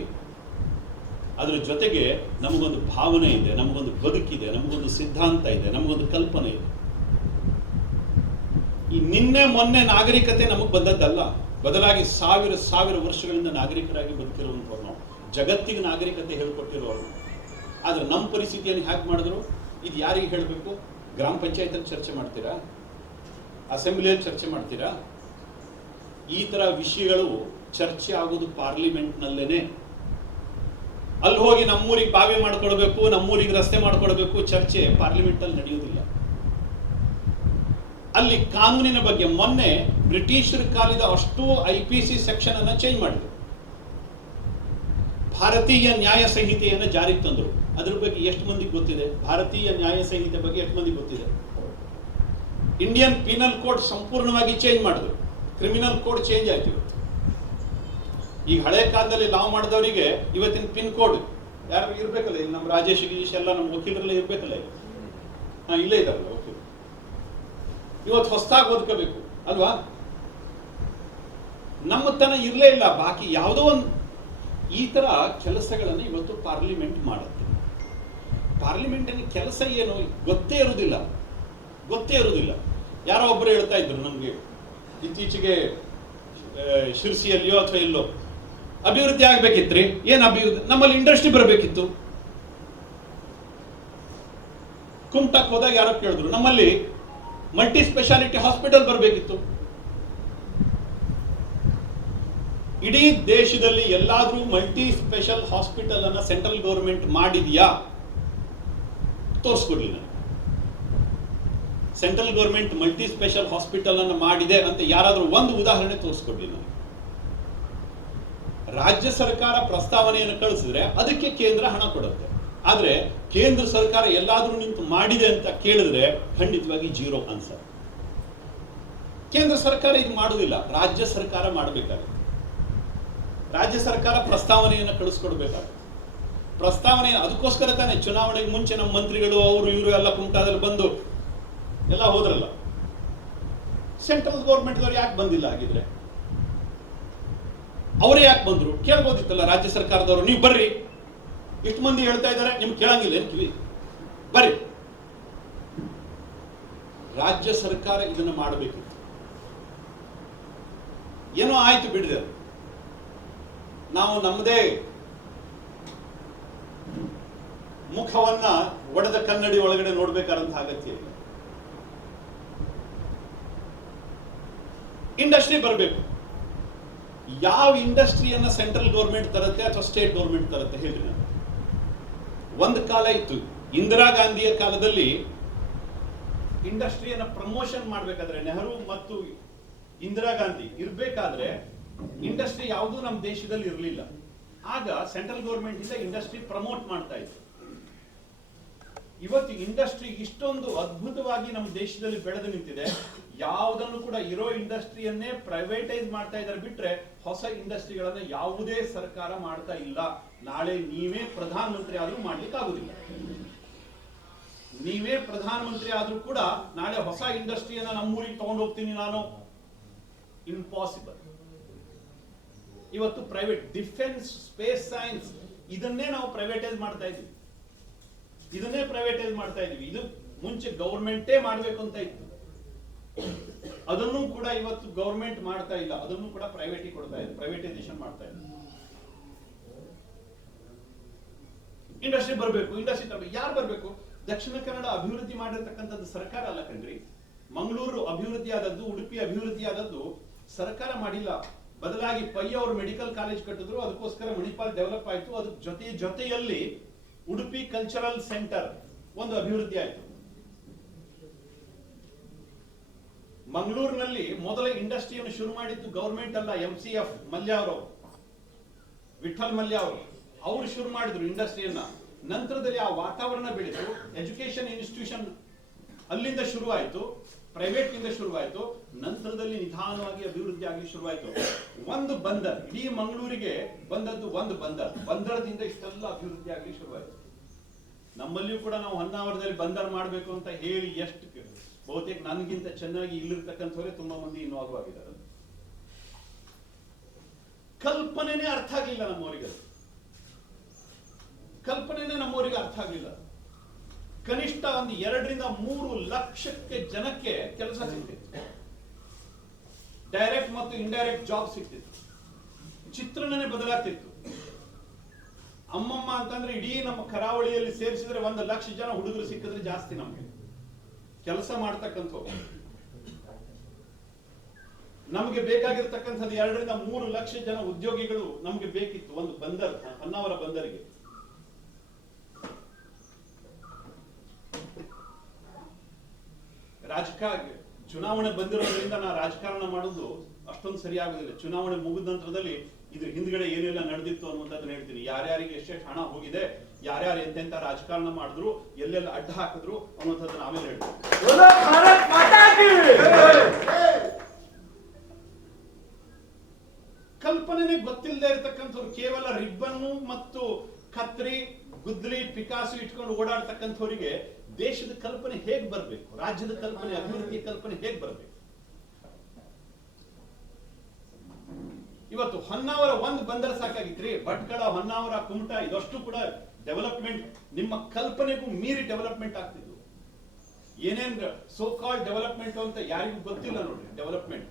ಅದ್ರ ಜೊತೆಗೆ ನಮಗೊಂದು ಭಾವನೆ ಇದೆ, ನಮಗೊಂದು ಬದುಕಿದೆ, ನಮಗೊಂದು ಸಿದ್ಧಾಂತ ಇದೆ, ನಮಗೊಂದು ಕಲ್ಪನೆ ಇದೆ. ಈ ನಿನ್ನೆ ಮೊನ್ನೆ ನಾಗರಿಕತೆ ನಮಗೆ ಬಂದದ್ದಲ್ಲ, ಬದಲಾಗಿ ಸಾವಿರ ಸಾವಿರ ವರ್ಷಗಳಿಂದ ನಾಗರಿಕರಾಗಿ ಬದುಕಿರುವಂಥವ್ರು ನಾವು. ಜಗತ್ತಿಗೆ ನಾಗರಿಕತೆ ಹೇಳ್ಕೊಟ್ಟಿರೋರು. ಆದ್ರೆ ನಮ್ಮ ಪರಿಸ್ಥಿತಿಯನ್ನು ಹೇಗೆ ಮಾಡಿದ್ರು ಇದು ಯಾರಿಗೆ ಹೇಳಬೇಕು? ಗ್ರಾಮ ಪಂಚಾಯತಲ್ಲಿ ಚರ್ಚೆ ಮಾಡ್ತೀರಾ? ಅಸೆಂಬ್ಲಿಯಲ್ಲಿ ಚರ್ಚೆ ಮಾಡ್ತೀರಾ? ಈ ತರ ವಿಷಯಗಳು ಚರ್ಚೆ ಆಗೋದು ಪಾರ್ಲಿಮೆಂಟ್ನಲ್ಲೇನೆ. ಅಲ್ಲಿ ಹೋಗಿ ನಮ್ಮೂರಿಗೆ ಬಾವಿ ಮಾಡ್ಕೊಳ್ಬೇಕು, ನಮ್ಮೂರಿಗೆ ರಸ್ತೆ ಮಾಡ್ಕೊಳ್ಬೇಕು ಚರ್ಚೆ ಪಾರ್ಲಿಮೆಂಟ್ ಅಲ್ಲಿ ನಡೆಯೋದಿಲ್ಲ. ಅಲ್ಲಿ ಕಾನೂನಿನ ಬಗ್ಗೆ ಮೊನ್ನೆ ಬ್ರಿಟಿಷರ ಕಾಲದ ಅಷ್ಟು IPC ಸೆಕ್ಷನ್ ಅನ್ನ ಚೇಂಜ್ ಮಾಡಿದ್ರು, ಭಾರತೀಯ ನ್ಯಾಯ ಸಂಹಿತೆಯನ್ನು ಜಾರಿಗೆ ತಂದರು. ಅದ್ರ ಬಗ್ಗೆ ಎಷ್ಟು ಮಂದಿಗೆ ಗೊತ್ತಿದೆ? ಭಾರತೀಯ ನ್ಯಾಯ ಸಂಹಿತೆ ಬಗ್ಗೆ ಎಷ್ಟು ಮಂದಿಗೆ ಗೊತ್ತಿದೆ? ಇಂಡಿಯನ್ ಪೀನಲ್ ಕೋಡ್ ಸಂಪೂರ್ಣವಾಗಿ ಚೇಂಜ್ ಮಾಡಿದ್ರು, ಕ್ರಿಮಿನಲ್ ಕೋಡ್ ಚೇಂಜ್ ಆಯ್ತು. ಇವತ್ತು ಈಗ ಹಳೆ ಕಾಲದಲ್ಲಿ ಲಾ ಮಾಡಿದವರಿಗೆ ಇವತ್ತಿನ ಪಿನ್ ಕೋಡ್ ಯಾರು ಇರ್ಬೇಕಲ್ಲ, ಇಲ್ಲಿ ನಮ್ಮ ರಾಜೇಶ್ ಗೀಶ್ ಎಲ್ಲ ನಮ್ಮ ವಕೀಲರೆಲ್ಲ ಇರ್ಬೇಕಲ್ಲ, ಇಲ್ಲೇ ಇದಾರಲ್ಲ ವಕೀಲರು. ಇವತ್ತು ಹೊಸದಾಗಿ ಓದ್ಕೋಬೇಕು ಅಲ್ವಾ? ನಮ್ಮ ತನ ಇರಲೇ ಇಲ್ಲ. ಬಾಕಿ ಯಾವುದೋ ಒಂದು ಈ ತರ ಕೆಲಸಗಳನ್ನು ಇವತ್ತು ಪಾರ್ಲಿಮೆಂಟ್ ಮಾಡುತ್ತೆ. ಪಾರ್ಲಿಮೆಂಟಿನ ಕೆಲಸ ಏನು ಗೊತ್ತೇ ಇರುವುದಿಲ್ಲ. ಯಾರೋ ಒಬ್ಬರು ಹೇಳ್ತಾ ಇದ್ರು ನಮ್ಗೆ ಇತ್ತೀಚೆಗೆ ಶಿರ್ಸಿಯಲ್ಲಿಯೋ ಅಥವಾ ಎಲ್ಲೋ ಅಭಿವೃದ್ಧಿ ಆಗ್ಬೇಕಿತ್ರಿ. ಏನ್ ಅಭಿವೃದ್ಧಿ? ನಮ್ಮಲ್ಲಿ ಇಂಡಸ್ಟ್ರಿ ಬರಬೇಕಿತ್ತು. ಕುಮಟಾಕ್ ಹೋದಾಗ ಯಾರೋ ಕೇಳಿದ್ರು ನಮ್ಮಲ್ಲಿ ಮಲ್ಟಿ ಸ್ಪೆಷಾಲಿಟಿ ಹಾಸ್ಪಿಟಲ್ ಬರಬೇಕಿತ್ತು. ಇಡೀ ದೇಶದಲ್ಲಿ ಎಲ್ಲಾದ್ರೂ ಮಲ್ಟಿ ಸ್ಪೆಷಲ್ ಹಾಸ್ಪಿಟಲ್ ಅನ್ನ ಸೆಂಟ್ರಲ್ ಗವರ್ಮೆಂಟ್ ಮಾಡಿದ್ಯಾ? ತೋರಿಸ್ಕೊಡ್ಲಿ ನಾನು. Central government multi special hospital ಅನ್ನು ಮಾಡಿದೆ ಅಂತ ಯಾರಾದ್ರೂ ಒಂದು ಉದಾಹರಣೆ ತೋರಿಸ್ಕೊಡ್ಲಿ ನಾನು. ರಾಜ್ಯ ಸರ್ಕಾರ ಪ್ರಸ್ತಾವನೆಯನ್ನು ಕಳಿಸಿದ್ರೆ ಅದಕ್ಕೆ ಕೇಂದ್ರ ಹಣ ಕೊಡುತ್ತೆ. ಆದ್ರೆ ಕೇಂದ್ರ ಸರ್ಕಾರ ಎಲ್ಲಾದ್ರೂ ನಿಂತು ಮಾಡಿದೆ ಅಂತ ಕೇಳಿದ್ರೆ ಖಂಡಿತವಾಗಿ ಜೀರೋ ಆನ್ಸರ್. ಕೇಂದ್ರ ಸರ್ಕಾರ ಇದು ಮಾಡುವುದಿಲ್ಲ, ರಾಜ್ಯ ಸರ್ಕಾರ ಮಾಡಬೇಕಾಗುತ್ತೆ. ರಾಜ್ಯ ಸರ್ಕಾರ ಪ್ರಸ್ತಾವನೆಯನ್ನು ಕಳಿಸ್ಕೊಡ್ಬೇಕಾಗುತ್ತೆ. ಪ್ರಸ್ತಾವನೆ ಅದಕ್ಕೋಸ್ಕರ ತಾನೆ ಚುನಾವಣೆಗೆ ಮುಂಚೆ ನಮ್ಮ ಮಂತ್ರಿಗಳು ಅವರು ಇವರು ಎಲ್ಲ ಕುಮಟಾದಲ್ಲಿ ಬಂದು ಎಲ್ಲ ಹೋದ್ರಲ್ಲ. ಸೆಂಟ್ರಲ್ ಗೌರ್ಮೆಂಟ್ ದವರು ಯಾಕೆ ಬಂದಿಲ್ಲ? ಆಗಿದ್ರೆ ಅವರೇ ಯಾಕೆ ಬಂದ್ರು? ಕೇಳ್ಬೋದಿತ್ತಲ್ಲ ರಾಜ್ಯ ಸರ್ಕಾರದವರು. ನೀವು ಬರ್ರಿ, ಇಷ್ಟು ಮಂದಿ ಹೇಳ್ತಾ ಇದ್ದಾರೆ, ನಿಮ್ಗೆ ಕೇಳಂಗಿಲ್ಲ ಏನ್ ಕಿವಿ? ಬರ್ರಿ. ರಾಜ್ಯ ಸರ್ಕಾರ ಇದನ್ನು ಮಾಡಬೇಕಿತ್ತು. ಏನೋ ಆಯ್ತು ಬಿಡಿದೆ. ನಾವು ನಮ್ಮದೇ ಮುಖವನ್ನ ಒಡೆದ ಕನ್ನಡಿ ಒಳಗಡೆ ನೋಡ್ಬೇಕಾದಂತ ಅಗತ್ಯ ಇಲ್ಲ. ಇಂಡಸ್ಟ್ರಿ ಬರಬೇಕು. ಯಾವ ಇಂಡಸ್ಟ್ರಿಯನ್ನ ಸೆಂಟ್ರಲ್ ಗೌರ್ಮೆಂಟ್ ತರುತ್ತೆ ಅಥವಾ ಸ್ಟೇಟ್ ಗೌರ್ಮೆಂಟ್ ತರುತ್ತೆ ಹೇಳ್ರಿ ನಾನು. ಒಂದು ಕಾಲ ಇತ್ತು, ಇಂದಿರಾ ಗಾಂಧಿಯ ಕಾಲದಲ್ಲಿ ಇಂಡಸ್ಟ್ರಿಯನ್ನ ಪ್ರಮೋಷನ್ ಮಾಡಬೇಕಾದ್ರೆ, ನೆಹರು ಮತ್ತು ಇಂದಿರಾ ಗಾಂಧಿ ಇರಬೇಕಾದ್ರೆ ಇಂಡಸ್ಟ್ರಿ ಯಾವುದೂ ನಮ್ಮ ದೇಶದಲ್ಲಿ ಇರಲಿಲ್ಲ. ಆಗ ಸೆಂಟ್ರಲ್ ಗೌರ್ಮೆಂಟ್ ಇಂದ ಇಂಡಸ್ಟ್ರಿ ಪ್ರಮೋಟ್ ಮಾಡ್ತಾ ಇತ್ತು. ಇವತ್ತು ಇಂಡಸ್ಟ್ರಿ ಇಷ್ಟೊಂದು ಅದ್ಭುತವಾಗಿ ನಮ್ಮ ದೇಶದಲ್ಲಿ ಬೆಳೆದು ನಿಂತಿದೆ. ಯಾವುದನ್ನು ಕೂಡ ಇರೋ ಇಂಡಸ್ಟ್ರಿಯನ್ನೇ ಪ್ರೈವೇಟೈಸ್ ಮಾಡ್ತಾ ಇದ್ದಾರೆ ಬಿಟ್ರೆ ಹೊಸ ಇಂಡಸ್ಟ್ರಿಗಳನ್ನ ಯಾವುದೇ ಸರ್ಕಾರ ಮಾಡ್ತಾ ಇಲ್ಲ. ನಾಳೆ ನೀವೇ ಪ್ರಧಾನಮಂತ್ರಿ ಆದ್ರೂ ಮಾಡ್ಲಿಕ್ಕೆ ಆಗುದಿಲ್ಲ. ನೀವೇ ಪ್ರಧಾನಮಂತ್ರಿ ಆದ್ರೂ ಕೂಡ ನಾಳೆ ಹೊಸ ಇಂಡಸ್ಟ್ರಿಯನ್ನ ನಮ್ಮೂರಿಗೆ ತಗೊಂಡು ಹೋಗ್ತೀನಿ ನಾನು, ಇಂಪಾಸಿಬಲ್. ಇವತ್ತು ಪ್ರೈವೇಟ್ ಡಿಫೆನ್ಸ್, ಸ್ಪೇಸ್ ಸೈನ್ಸ್ ಇದನ್ನೇ ನಾವು ಪ್ರೈವೇಟೈಸ್ ಮಾಡ್ತಾ ಇದ್ವಿ. ಇದು ಮುಂಚೆ ಗೌರ್ಮೆಂಟೇ ಮಾಡಬೇಕು ಅಂತ ಇತ್ತು. ಅದನ್ನು ಕೂಡ ಇವತ್ತು ಗೌರ್ಮೆಂಟ್ ಮಾಡ್ತಾ ಇಲ್ಲ, ಅದನ್ನು ಕೂಡ ಪ್ರೈವೇಟಿಗೆ ಕೊಡ್ತಾ ಇದೆ, ಪ್ರೈವೇಟೈಸೇಷನ್ ಮಾಡ್ತಾ ಇದೆ. ಇಂಡಸ್ಟ್ರಿ ಬರಬೇಕು, ಇಂಡಸ್ಟ್ರಿ ತರಬೇಕು. ಯಾರು ಬರಬೇಕು? ದಕ್ಷಿಣ ಕನ್ನಡ ಅಭಿವೃದ್ಧಿ ಮಾಡಿರ್ತಕ್ಕಂಥದ್ದು ಸರ್ಕಾರ ಅಲ್ಲ ಕಣ್ರಿ. ಮಂಗಳೂರು ಅಭಿವೃದ್ಧಿ ಆದದ್ದು, ಉಡುಪಿ ಅಭಿವೃದ್ಧಿ ಆದದ್ದು ಸರ್ಕಾರ ಮಾಡಿಲ್ಲ. ಬದಲಾಗಿ ಪೈ ಅವರು ಮೆಡಿಕಲ್ ಕಾಲೇಜ್ ಕಟ್ಟಿದ್ರು, ಅದಕ್ಕೋಸ್ಕರ ಮಣಿಪಾಲ್ ಡೆವಲಪ್ ಆಯ್ತು. ಅದ್ರ ಜೊತೆಯಲ್ಲಿ ಉಡುಪಿ ಕಲ್ಚರಲ್ ಸೆಂಟರ್ ಒಂದು ಅಭಿವೃದ್ಧಿ ಆಯಿತು. ಮಂಗಳೂರಿನಲ್ಲಿ ಮೊದಲ ಇಂಡಸ್ಟ್ರಿಯನ್ನು ಶುರು ಮಾಡಿದ್ದು ಗವರ್ಮೆಂಟ್ ಅಲ್ಲ, MCF ಮಲ್ಯ ಅವರು, ವಿಠಲ್ ಮಲ್ಯ ಅವರು ಶುರು ಮಾಡಿದ್ರು ಇಂಡಸ್ಟ್ರಿಯನ್ನ. ನಂತರದಲ್ಲಿ ಆ ವಾತಾವರಣ ಬೆಳೆದು ಎಜುಕೇಶನ್ ಇನ್ಸ್ಟಿಟ್ಯೂಷನ್ ಅಲ್ಲಿಂದ ಶುರುವಾಯಿತು, ಪ್ರೈವೇಟ್ ನಿಂದ ಶುರುವಾಯಿತು. ನಂತರದಲ್ಲಿ ನಿಧಾನವಾಗಿ ಅಭಿವೃದ್ಧಿ ಆಗಲಿ ಶುರುವಾಯಿತು. ಒಂದು ಬಂದರ್, ಇಡೀ ಮಂಗಳೂರಿಗೆ ಬಂದದ್ದು ಒಂದು ಬಂದರದಿಂದ ಇಷ್ಟೆಲ್ಲ ಅಭಿವೃದ್ಧಿ ಆಗಲಿ ಶುರುವಾಯಿತು. ನಮ್ಮಲ್ಲಿಯೂ ಕೂಡ ನಾವು ಹೊನ್ನಾವರದಲ್ಲಿ ಬಂದರ್ ಮಾಡಬೇಕು ಅಂತ ಹೇಳಿ ಎಷ್ಟು ಬಹುತೇಕ ನನಗಿಂತ ಚೆನ್ನಾಗಿ ಇಲ್ಲಿರ್ತಕ್ಕಂಥವರೇ ತುಂಬಾ ಮಂದಿ ಇನ್ವಾಲ್ವ್ ಆಗಿದ್ದಾರೆ. ಕಲ್ಪನೆನೇ ಅರ್ಥ ಆಗಲಿಲ್ಲ ನಮ್ಮವರಿಗೆ, ಅರ್ಥ ಆಗಲಿಲ್ಲ. ಕನಿಷ್ಠ ಒಂದು 2 ರಿಂದ 3 ಲಕ್ಷಕ್ಕೆ ಜನಕ್ಕೆ ಕೆಲಸ ಸಿಗ್ತಿತ್ತು, ಡೈರೆಕ್ಟ್ ಮತ್ತು ಇಂಡೈರೆಕ್ಟ್ ಜಾಬ್ ಸಿಗ್ತಿತ್ತು, ಚಿತ್ರಣನೇ ಬದಲಾಗ್ತಿತ್ತು. ಅಮ್ಮಮ್ಮ ಅಂತಂದ್ರೆ ಇಡೀ ನಮ್ಮ ಕರಾವಳಿಯಲ್ಲಿ ಸೇರಿಸಿದ್ರೆ 1,00,000 ಜನ ಹುಡುಗರು ಸಿಕ್ಕಿದ್ರೆ ಜಾಸ್ತಿ ನಮ್ಗೆ ಕೆಲಸ ಮಾಡ್ತಕ್ಕಂಥ. ನಮಗೆ ಬೇಕಾಗಿರ್ತಕ್ಕಂಥದ್ದು 2 ರಿಂದ 3 ಲಕ್ಷ ಜನ ಉದ್ಯೋಗಿಗಳು ನಮ್ಗೆ ಬೇಕಿತ್ತು ಒಂದು ಬಂದರ್, ಹೊನ್ನಾವರ ಬಂದರಿಗೆ. ಚುನಾವಣೆ ಬಂದಿರೋದ್ರಿಂದ ನಾ ರಾಜಕಾರಣ ಮಾಡೋದು ಅಷ್ಟೊಂದು ಸರಿಯಾಗುದಿಲ್ಲ. ಚುನಾವಣೆ ಮುಗಿದ ನಂತರದಲ್ಲಿ ಇದ್ರ ಹಿಂದ್ಗಡೆ ಏನೆಲ್ಲ ನಡೆದಿತ್ತು ಅನ್ನುವಂಥದ್ದನ್ನ ಹೇಳ್ತೀನಿ. ಯಾರ್ಯಾರಿಗೆ ಎಷ್ಟೆಷ್ಟು ಹಣ ಹೋಗಿದೆ, ಯಾರ್ಯಾರು ಎಂತೆಂತ ರಾಜಕಾರಣ ಮಾಡಿದ್ರು, ಎಲ್ಲೆಲ್ಲ ಅಡ್ಡ ಹಾಕಿದ್ರು ಅನ್ನುವಂಥದ್ದನ್ನ ಆಮೇಲೆ ಹೇಳ್ತೀನಿ. ಕಲ್ಪನೆ ಗೊತ್ತಿಲ್ಲದೆ ಇರತಕ್ಕಂಥವ್ರು, ಕೇವಲ ರಿಬ್ಬನ್ನು ಮತ್ತು ಕತ್ರಿ, ಗುದ್ದಲಿ, ಪಿಕಾಸು ಇಟ್ಕೊಂಡು ಓಡಾಡ್ತಕ್ಕಂಥವರಿಗೆ ದೇಶದ ಕಲ್ಪನೆ ಹೇಗ್ ಬರ್ಬೇಕು, ರಾಜ್ಯದ ಕಲ್ಪನೆ, ಅಭಿವೃದ್ಧಿಯ ಕಲ್ಪನೆ ಹೇಗ್ ಬರ್ಬೇಕು? ಇವತ್ತು ಹೊನ್ನಾವರ ಒಂದು ಬಂದರೆ ಸಾಕಾಗಿತ್ರಿ. ಭಟ್ಕಳ, ಹೊನ್ನಾವರ, ಕುಮಟಾ ಇದಷ್ಟು ಕೂಡ ಡೆವಲಪ್ಮೆಂಟ್ ನಿಮ್ಮ ಕಲ್ಪನೆಗೂ ಮೀರಿ ಡೆವಲಪ್ಮೆಂಟ್ ಆಗ್ತಿದ್ವು. ಏನೇನ್ ಸೋ ಕಾಲ್ಡ್ ಡೆವಲಪ್ಮೆಂಟ್ ಅಂತ ಯಾರಿಗೂ ಗೊತ್ತಿಲ್ಲ ನೋಡಿ. ಡೆವಲಪ್ಮೆಂಟ್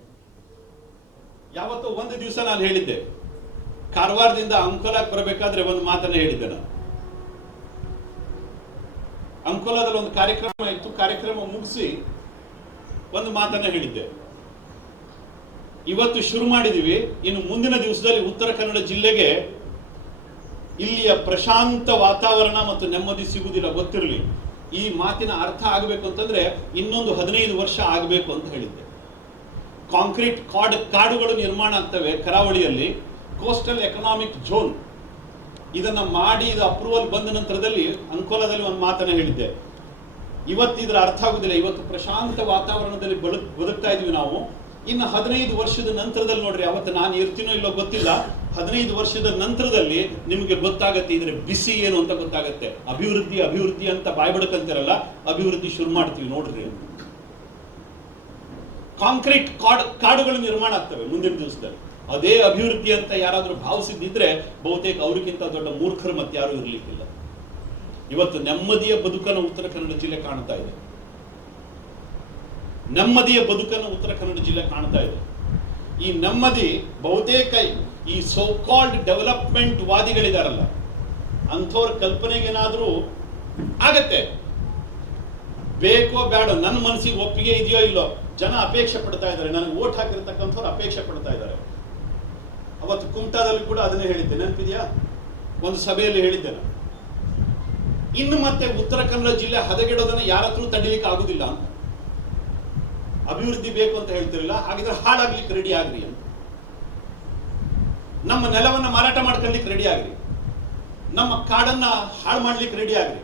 ಯಾವತ್ತೋ ಒಂದು ದಿವಸ ನಾನು ಹೇಳಿದ್ದೆ, ಕಾರವಾರದಿಂದ ಅಂಕೋಲಾಕ್ ಬರಬೇಕಾದ್ರೆ ಒಂದು ಮಾತನ್ನ ಹೇಳಿದ್ದೆ ನಾನು. ಅಂಕೋಲಾದಲ್ಲಿ ಒಂದು ಕಾರ್ಯಕ್ರಮ ಇತ್ತು, ಕಾರ್ಯಕ್ರಮ ಮುಗಿಸಿ ಒಂದು ಮಾತನ್ನ ಹೇಳಿದ್ದೆ. ಇವತ್ತು ಶುರು ಮಾಡಿದೀವಿ, ಇನ್ನು ಮುಂದಿನ ದಿವಸದಲ್ಲಿ ಉತ್ತರ ಕನ್ನಡ ಜಿಲ್ಲೆಗೆ ಇಲ್ಲಿಯ ಪ್ರಶಾಂತ ವಾತಾವರಣ ಮತ್ತು ನೆಮ್ಮದಿ ಸಿಗುವುದಿಲ್ಲ. ಗೊತ್ತಿರಲಿ, ಈ ಮಾತಿನ ಅರ್ಥ ಆಗಬೇಕು ಅಂತಂದ್ರೆ ಇನ್ನೊಂದು 15 ವರ್ಷ ಆಗಬೇಕು ಅಂತ ಹೇಳಿದ್ದೆ. ಕಾಂಕ್ರೀಟ್ ಕಾಡುಗಳು ನಿರ್ಮಾಣ ಆಗ್ತವೆ ಕರಾವಳಿಯಲ್ಲಿ, ಕೋಸ್ಟಲ್ ಎಕನಾಮಿಕ್ ಝೋನ್. ಇದನ್ನ ಮಾಡಿ ಇದು ಅಪ್ರೂವಲ್ ಬಂದ ನಂತರದಲ್ಲಿ ಅಂಕೋಲಾದಲ್ಲಿ ಒಂದು ಮಾತನ್ನ ಹೇಳಿದ್ದೆ. ಇವತ್ತು ಇದರ ಅರ್ಥ ಆಗುದಿಲ್ಲ. ಇವತ್ತು ಪ್ರಶಾಂತ ವಾತಾವರಣದಲ್ಲಿ ಬದುಕ್ತಾ ಇದೀವಿ ನಾವು. ಇನ್ನು 15 ವರ್ಷದ ನಂತರದಲ್ಲಿ ನೋಡ್ರಿ, ಅವತ್ತು ನಾನು ಇರ್ತೀನೋ ಇಲ್ಲೋ ಗೊತ್ತಿಲ್ಲ, 15 ವರ್ಷದ ನಂತರದಲ್ಲಿ ನಿಮಗೆ ಗೊತ್ತಾಗತ್ತೆ ಇದ್ರೆ ಬಿಸಿ ಏನು ಅಂತ ಗೊತ್ತಾಗತ್ತೆ. ಅಭಿವೃದ್ಧಿ ಅಭಿವೃದ್ಧಿ ಅಂತ ಬಾಯ್ಬಡಕಂತಿರಲ್ಲ, ಅಭಿವೃದ್ಧಿ ಶುರು ಮಾಡ್ತೀವಿ ನೋಡ್ರಿ. ಕಾಂಕ್ರೀಟ್ ಕಾಡುಗಳು ನಿರ್ಮಾಣ ಆಗ್ತವೆ ಮುಂದಿನ ದಿವಸದಲ್ಲಿ. ಅದೇ ಅಭಿವೃದ್ಧಿ ಅಂತ ಯಾರಾದ್ರೂ ಭಾವಿಸಿದ್ರೆ ಬಹುತೇಕ ಅವ್ರಿಗಿಂತ ದೊಡ್ಡ ಮೂರ್ಖರು ಮತ್ತೆ ಯಾರು ಇರ್ಲಿಕ್ಕಿಲ್ಲ. ಇವತ್ತು ನೆಮ್ಮದಿಯ ಬದುಕನ್ನು ಉತ್ತರ ಕನ್ನಡ ಜಿಲ್ಲೆ ಕಾಣ್ತಾ ಇದೆ. ನೆಮ್ಮದಿಯ ಬದುಕನ್ನು ಉತ್ತರ ಕನ್ನಡ ಜಿಲ್ಲೆ ಕಾಣ್ತಾ ಇದೆ. ಈ ನೆಮ್ಮದಿ ಬಹುತೇಕ ಈ ಸೋ ಕಾಲ್ಡ್ ಡೆವಲಪ್ಮೆಂಟ್ ವಾದಿಗಳಿದಾರಲ್ಲ, ಅಂಥವ್ರ ಕಲ್ಪನೆಗೇನಾದ್ರೂ ಆಗತ್ತೆ. ಬೇಕೋ ಬೇಡ, ನನ್ನ ಮನಸ್ಸಿಗೆ ಒಪ್ಪಿಗೆ ಇದೆಯೋ ಇಲ್ಲೋ, ಜನ ಅಪೇಕ್ಷೆ ಪಡ್ತಾ ಇದ್ದಾರೆ. ನನಗೆ ವೋಟ್ ಹಾಕಿರ್ತಕ್ಕಂಥವ್ರು ಅಪೇಕ್ಷೆ ಪಡ್ತಾ ಇದ್ದಾರೆ. ಅವತ್ತು ಕುಮಟಾದಲ್ಲಿ ಕೂಡ ಅದನ್ನೇ ಹೇಳಿದ್ದೆ, ನೆನಪಿದೆಯಾ? ಒಂದು ಸಭೆಯಲ್ಲಿ ಹೇಳಿದ್ದೆ ನಾನು, ಇನ್ನು ಮತ್ತೆ ಉತ್ತರ ಕನ್ನಡ ಜಿಲ್ಲೆ ಹದಗೆಡೋದನ್ನ ಯಾರತ್ರೂ ತಡಿಲಿಕ್ಕೆ ಆಗುದಿಲ್ಲ ಅಂತ. ಅಭಿವೃದ್ಧಿ ಬೇಕು ಅಂತ ಹೇಳ್ತಿರಲಿಲ್ಲ, ಹಾಗಿದ್ರೆ ಹಾಳಾಗ್ಲಿಕ್ಕೆ ರೆಡಿ ಆಗ್ರಿ ಅಂತ. ನಮ್ಮ ನೆಲವನ್ನ ಮಾರಾಟ ಮಾಡ್ಕೊಳ್ಳಿಕ್ಕೆ ರೆಡಿ ಆಗ್ರಿ, ನಮ್ಮ ಕಾಡನ್ನ ಹಾಳು ಮಾಡ್ಲಿಕ್ಕೆ ರೆಡಿ ಆಗ್ರಿ.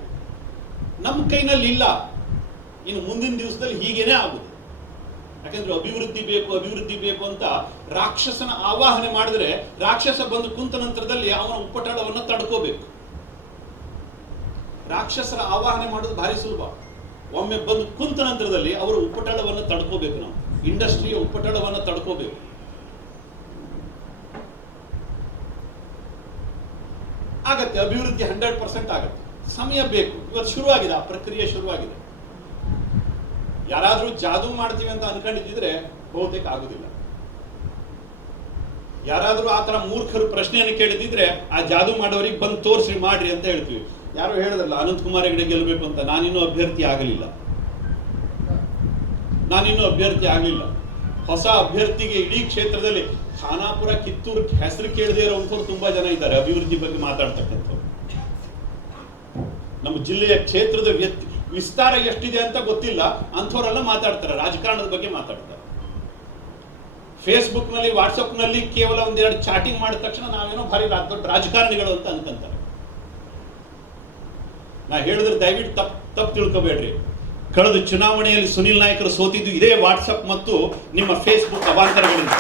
ನಮ್ಮ ಕೈನಲ್ಲಿ ಇಲ್ಲ. ಇನ್ನು ಮುಂದಿನ ದಿವಸದಲ್ಲಿ ಹೀಗೇನೆ ಆಗುದು. ಯಾಕಂದ್ರೆ ಅಭಿವೃದ್ಧಿ ಬೇಕು ಅಭಿವೃದ್ಧಿ ಬೇಕು ಅಂತ ರಾಕ್ಷಸನ ಆವಾಹನೆ ಮಾಡಿದ್ರೆ, ರಾಕ್ಷಸ ಬಂದು ಕುಂತ ನಂತರದಲ್ಲಿ ಅವನ ಉಪಟಳವನ್ನ ತಡ್ಕೋಬೇಕು. ರಾಕ್ಷಸರ ಆವಾಹನೆ ಮಾಡೋದು ಭಾರಿ ಸುಲಭ. ಒಮ್ಮೆ ಬಂದು ಕುಂತ ನಂತರದಲ್ಲಿ ಅವರ ಉಪಟಳವನ್ನು ತಡ್ಕೋಬೇಕು. ನಾವು ಇಂಡಸ್ಟ್ರಿಯ ಉಪಟಳವನ್ನು ತಡ್ಕೋಬೇಕು. ಆಗತ್ತೆ ಅಭಿವೃದ್ಧಿ 100% ಆಗತ್ತೆ. ಸಮಯ ಬೇಕು. ಇವತ್ತು ಶುರುವಾಗಿದೆ, ಆ ಪ್ರಕ್ರಿಯೆ ಶುರುವಾಗಿದೆ. ಯಾರಾದ್ರೂ ಜಾದೂ ಮಾಡ್ತೀವಿ ಅಂತ ಅನ್ಕೊಂಡಿದ್ರೆ ಬಹುತೇಕ ಆಗುದಿಲ್ಲ. ಯಾರಾದ್ರೂ ಆತರ ಮೂರ್ಖರು ಪ್ರಶ್ನೆಯನ್ನು ಕೇಳಿದಿದ್ರೆ ಆ ಜಾದೂ ಮಾಡೋರಿಗೆ ಬಂದು ತೋರಿಸಿ ಮಾಡ್ರಿ ಅಂತ ಹೇಳ್ತೀವಿ. ಯಾರು ಹೇಳಿದ್ರಲ್ಲ ಅನಂತ್ ಕುಮಾರ್ ಹೆಗಡೆ ಗೆಲ್ಲಬೇಕು ಅಂತ, ನಾನಿನ್ನೂ ಅಭ್ಯರ್ಥಿ ಆಗಲಿಲ್ಲ. ಹೊಸ ಅಭ್ಯರ್ಥಿಗೆ ಇಡೀ ಕ್ಷೇತ್ರದಲ್ಲಿ ಖಾನಾಪುರ, ಕಿತ್ತೂರು ಹೆಸರು ಕೇಳದೇ ಇರೋಂಥವ್ರು ತುಂಬಾ ಜನ ಇದ್ದಾರೆ ಅಭಿವೃದ್ಧಿ ಬಗ್ಗೆ ಮಾತಾಡ್ತಕ್ಕಂಥವ್ರು. ನಮ್ಮ ಜಿಲ್ಲೆಯ ಕ್ಷೇತ್ರದ ವಿಸ್ತಾರ ಎಷ್ಟಿದೆ ಅಂತ ಗೊತ್ತಿಲ್ಲ ಅಂಥವರೆಲ್ಲ ಮಾತಾಡ್ತಾರೆ, ರಾಜಕಾರಣದ ಬಗ್ಗೆ ಮಾತಾಡ್ತಾರೆ. ಫೇಸ್ಬುಕ್ ನಲ್ಲಿ, ವಾಟ್ಸಪ್ ನಲ್ಲಿ ಕೇವಲ ಒಂದೆರಡು ಚಾಟಿಂಗ್ ಮಾಡಿದ ತಕ್ಷಣ ನಾವೇನೋ ಭಾರಿ ದೊಡ್ಡ ರಾಜಕಾರಣಿಗಳು ಅಂತ ಅನ್ಕೊಂತಾರೆ. ನಾ ಹೇಳಿದ್ರೆ ದಯವಿಟ್ಟು ತಪ್ಪು ತಿಳ್ಕೋಬೇಡ್ರಿ. ಕಳೆದ ಚುನಾವಣೆಯಲ್ಲಿ ಸುನಿಲ್ ನಾಯ್ಕರು ಸೋತಿದ್ದು ಇದೇ ವಾಟ್ಸಪ್ ಮತ್ತು ನಿಮ್ಮ ಫೇಸ್ಬುಕ್ ಅವಾಂತರಗಳಿಂದ.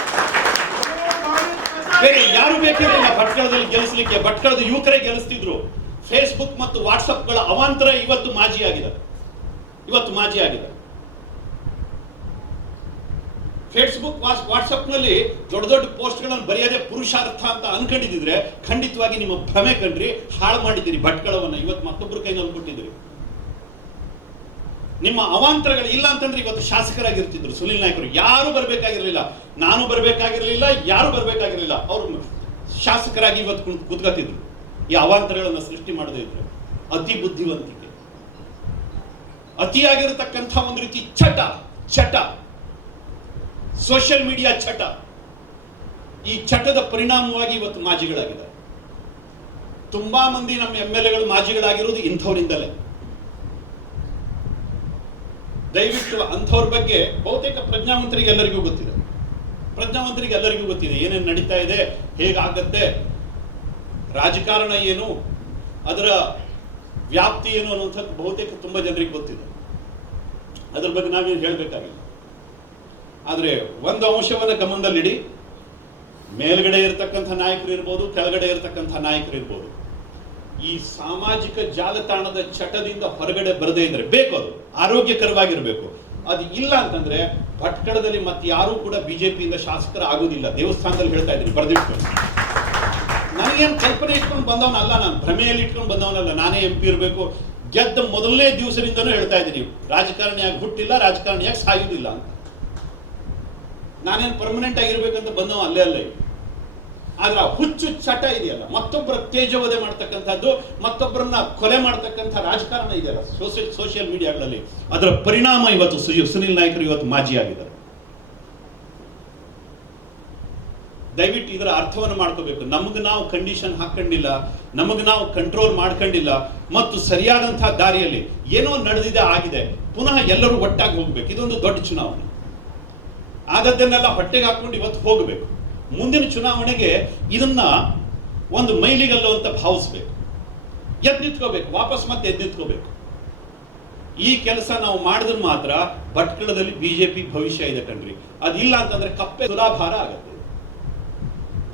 ಬೇರೆ ಯಾರು ಬೇಕಿರಲಿಲ್ಲ ಭಟ್ಕಳದಲ್ಲಿ ಗೆಲ್ಲಿಸಲಿಕ್ಕೆ. ಭಟ್ಕಳದ ಯುವಕರೇ ಗೆಲ್ಲಿಸ್ತಿದ್ರು. ಫೇಸ್ಬುಕ್ ಮತ್ತು ವಾಟ್ಸಪ್ಗಳ ಅವಾಂತರ ಇವತ್ತು ಮಾಜಿ ಆಗಿದೆ. ಫೇಸ್ಬುಕ್, ವಾಟ್ಸಪ್ ನಲ್ಲಿ ದೊಡ್ಡ ದೊಡ್ಡ ಪೋಸ್ಟ್ ಗಳನ್ನು ಬರೆಯದೆ ಪುರುಷಾರ್ಥ ಅಂತ ಅನ್ಕೊಂಡಿದ್ರೆ ಖಂಡಿತವಾಗಿ ನಿಮ್ಮ ಭ್ರಮೆ ಕಂಡ್ರಿ. ಹಾಳು ಮಾಡಿದ್ದೀರಿ ಭಟ್ಕಳವನ್ನ. ಇವತ್ತು ಮತ್ತೊಬ್ಬರು ಕೈನಲ್ಲಿ ಕೊಟ್ಟಿದ್ದೀರಿ. ನಿಮ್ಮ ಅವಾಂತರಗಳು ಇಲ್ಲ ಅಂತಂದ್ರೆ ಇವತ್ತು ಶಾಸಕರಾಗಿರ್ತಿದ್ರು ಸುನಿಲ್ ನಾಯ್ಕರು. ಯಾರು ಬರ್ಬೇಕಾಗಿರ್ಲಿಲ್ಲ, ನಾನು ಬರ್ಬೇಕಾಗಿರ್ಲಿಲ್ಲ, ಯಾರು ಬರ್ಬೇಕಾಗಿರ್ಲಿಲ್ಲ. ಅವರು ಶಾಸಕರಾಗಿ ಇವತ್ತು ಕುತ್ಕೋತಿದ್ರು. ಈ ಅವಾಂತರಗಳನ್ನು ಸೃಷ್ಟಿ ಮಾಡದೇ ಇದ್ರೆ. ಅತಿ ಬುದ್ಧಿವಂತಿಕೆ, ಅತಿಯಾಗಿರತಕ್ಕಂಥ ಒಂದು ರೀತಿ ಚಟ, ಸೋಷಿಯಲ್ ಮೀಡಿಯಾ ಚಟ. ಈ ಚಟದ ಪರಿಣಾಮವಾಗಿ ಇವತ್ತು ಮಾಜಿಗಳಾಗಿದ್ದಾರೆ. ತುಂಬಾ ಮಂದಿ ನಮ್ಮ MLAಗಳು ಮಾಜಿಗಳಾಗಿರುವುದು ಇಂಥವರಿಂದಲೇ. ದಯವಿಟ್ಟು ಅಂಥವ್ರ ಬಗ್ಗೆ ಬಹುತೇಕ ಪ್ರಜ್ಞಾವಂತರಿಗೆ ಎಲ್ಲರಿಗೂ ಗೊತ್ತಿದೆ ಏನೇನು ನಡೀತಾ ಇದೆ, ಹೇಗಾಗತ್ತೆ, ರಾಜಕಾರಣ ಏನು, ಅದರ ವ್ಯಾಪ್ತಿ ಏನು ಅನ್ನುವಂಥದ್ದು ಬಹುತೇಕ ತುಂಬಾ ಜನರಿಗೆ ಗೊತ್ತಿದೆ. ಅದ್ರ ಬಗ್ಗೆ ನಾವೇನು ಹೇಳಬೇಕಾಗಿಲ್ಲ. ಆದರೆ ಒಂದು ಅಂಶವನ್ನು ಗಮನದಲ್ಲಿಡಿ, ಮೇಲ್ಗಡೆ ಇರತಕ್ಕಂಥ ನಾಯಕರು ಇರ್ಬೋದು, ಕೆಳಗಡೆ ಇರತಕ್ಕಂಥ ನಾಯಕರು ಇರ್ಬೋದು, ಈ ಸಾಮಾಜಿಕ ಜಾಲತಾಣದ ಚಟದಿಂದ ಹೊರಗಡೆ ಬರದೇ ಇದ್ರೆ ಬೇಕು, ಅದು ಆರೋಗ್ಯಕರವಾಗಿರಬೇಕು. ಅದು ಇಲ್ಲ ಅಂತಂದ್ರೆ ಭಟ್ಕಳದಲ್ಲಿ ಮತ್ತೆ ಯಾರೂ ಕೂಡ ಬಿಜೆಪಿಯಿಂದ ಶಾಸಕರ ಆಗೋದಿಲ್ಲ. ದೇವಸ್ಥಾನದಲ್ಲಿ ಹೇಳ್ತಾ ಇದ್ದೀನಿ, ಬರೆದಿಟ್ಕೊಂಡು. ನನಗೇನು ಕಲ್ಪನೆ ಇಟ್ಕೊಂಡು ಬಂದವನಲ್ಲ, ನಾನು ಭ್ರಮೆಯಲ್ಲಿ ಇಟ್ಕೊಂಡು ಬಂದವನಲ್ಲ. ನಾನೇ MP ಇರಬೇಕು, ಗೆದ್ದ ಮೊದಲನೇ ದಿವಸದಿಂದನೂ ಹೇಳ್ತಾ ಇದ್ದೀನಿ, ರಾಜಕಾರಣಿಯಾಗಿ ಹುಟ್ಟಿಲ್ಲ, ರಾಜಕಾರಣಿಯಾಗಿ ಸಾಯುವುದಿಲ್ಲ ಅಂತ. ನಾನೇನು ಪರ್ಮನೆಂಟ್ ಆಗಿರ್ಬೇಕಂತ ಬಂದವ ಅಲ್ಲೇ. ಆದ್ರೆ ಆ ಹುಚ್ಚು ಚಟ ಇದೆಯಲ್ಲ, ಮತ್ತೊಬ್ಬರ ತೇಜವಧೆ ಮಾಡ್ತಕ್ಕಂಥದ್ದು, ಮತ್ತೊಬ್ಬರನ್ನ ಕೊಲೆ ಮಾಡ್ತಕ್ಕಂಥ ರಾಜಕಾರಣ ಇದೆಯಲ್ಲ ಸೋಷಿಯಲ್ ಮೀಡಿಯಾಗಳಲ್ಲಿ, ಅದರ ಪರಿಣಾಮ ಇವತ್ತು ಸುನಿಲ್ ನಾಯ್ಕರು ಇವತ್ತು ಮಾಜಿ ಆಗಿದ್ದಾರೆ. ದಯವಿಟ್ಟು ಇದರ ಅರ್ಥವನ್ನು ಮಾಡ್ಕೋಬೇಕು. ನಮಗೆ ನಾವು ಕಂಡೀಷನ್ ಹಾಕೊಂಡಿಲ್ಲ, ನಮಗೆ ನಾವು ಕಂಟ್ರೋಲ್ ಮಾಡ್ಕೊಂಡಿಲ್ಲ, ಮತ್ತು ಸರಿಯಾದಂತಹ ದಾರಿಯಲ್ಲಿ ಏನೋ ನಡೆದಿದೆ, ಆಗಿದೆ, ಪುನಃ ಎಲ್ಲರೂ ಒಟ್ಟಾಗಿ ಹೋಗ್ಬೇಕು. ಇದೊಂದು ದೊಡ್ಡ ಚುನಾವಣೆ. ಆದದ್ದನ್ನೆಲ್ಲ ಹೊಟ್ಟೆಗೆ ಹಾಕೊಂಡು ಇವತ್ತು ಹೋಗಬೇಕು. ಮುಂದಿನ ಚುನಾವಣೆಗೆ ಇದನ್ನ ಒಂದು ಮೈಲಿಗಲ್ಲು ಅಂತ ಭಾವಿಸ್ಬೇಕು, ಎದ್ದು ನಿಂತ್ಕೋಬೇಕು, ವಾಪಸ್ ಮತ್ತೆ ಎದ್ದು ನಿಂತ್ಕೋಬೇಕು. ಈ ಕೆಲಸ ನಾವು ಮಾಡಿದ್ರೆ ಮಾತ್ರ ಭಟ್ಕಳದಲ್ಲಿ ಬಿಜೆಪಿ ಭವಿಷ್ಯ ಇದೆ ಕಣ್ರಿ. ಅದಿಲ್ಲ ಅಂತಂದ್ರೆ ಕಪ್ಪೆ ತುಲಾಭಾರ ಆಗುತ್ತೆ.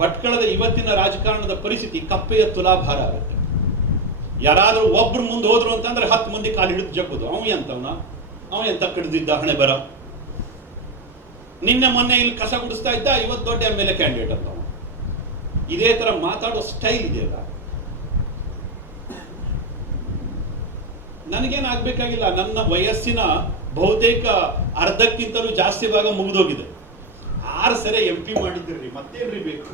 ಭಟ್ಕಳದ ಇವತ್ತಿನ ರಾಜಕಾರಣದ ಪರಿಸ್ಥಿತಿ ಕಪ್ಪೆಯ ತುಲಾಭಾರ ಆಗುತ್ತೆ. ಯಾರಾದ್ರೂ ಒಬ್ರು ಮುಂದೆ ಹೋದ್ರು ಅಂತಂದ್ರೆ 10 ಮಂದಿ ಕಾಲು ಹಿಡಿದು ಜಗ್ಗೋದು, ಅವ ಎಂತ ಕಡ್ದಿದ್ದ ಹಣೆ ಬರ, ನಿನ್ನೆ ಮೊನ್ನೆ ಇಲ್ಲಿ ಕಸ ಗುಡಿಸ್ತಾ ಇದ್ದ, ಇವತ್ತು ದೊಡ್ಡ MLA ಕ್ಯಾಂಡಿಡೇಟ್ ಅಂತ. ಇದೇ ತರ ಮಾತಾಡೋ ಸ್ಟೈಲ್ ಇದೆಯಲ್ಲ, ನನಗೇನಾಗಬೇಕಾಗಿಲ್ಲ. ನನ್ನ ವಯಸ್ಸಿನ ಬಹುತೇಕ ಅರ್ಧಕ್ಕಿಂತಲೂ ಜಾಸ್ತಿ ಭಾಗ ಮುಗಿದೋಗಿದೆ. 6 ಸರಿ MP ಮಾಡಿದ್ರಿ, ಮತ್ತೇನ್ರಿ ಬೇಕು?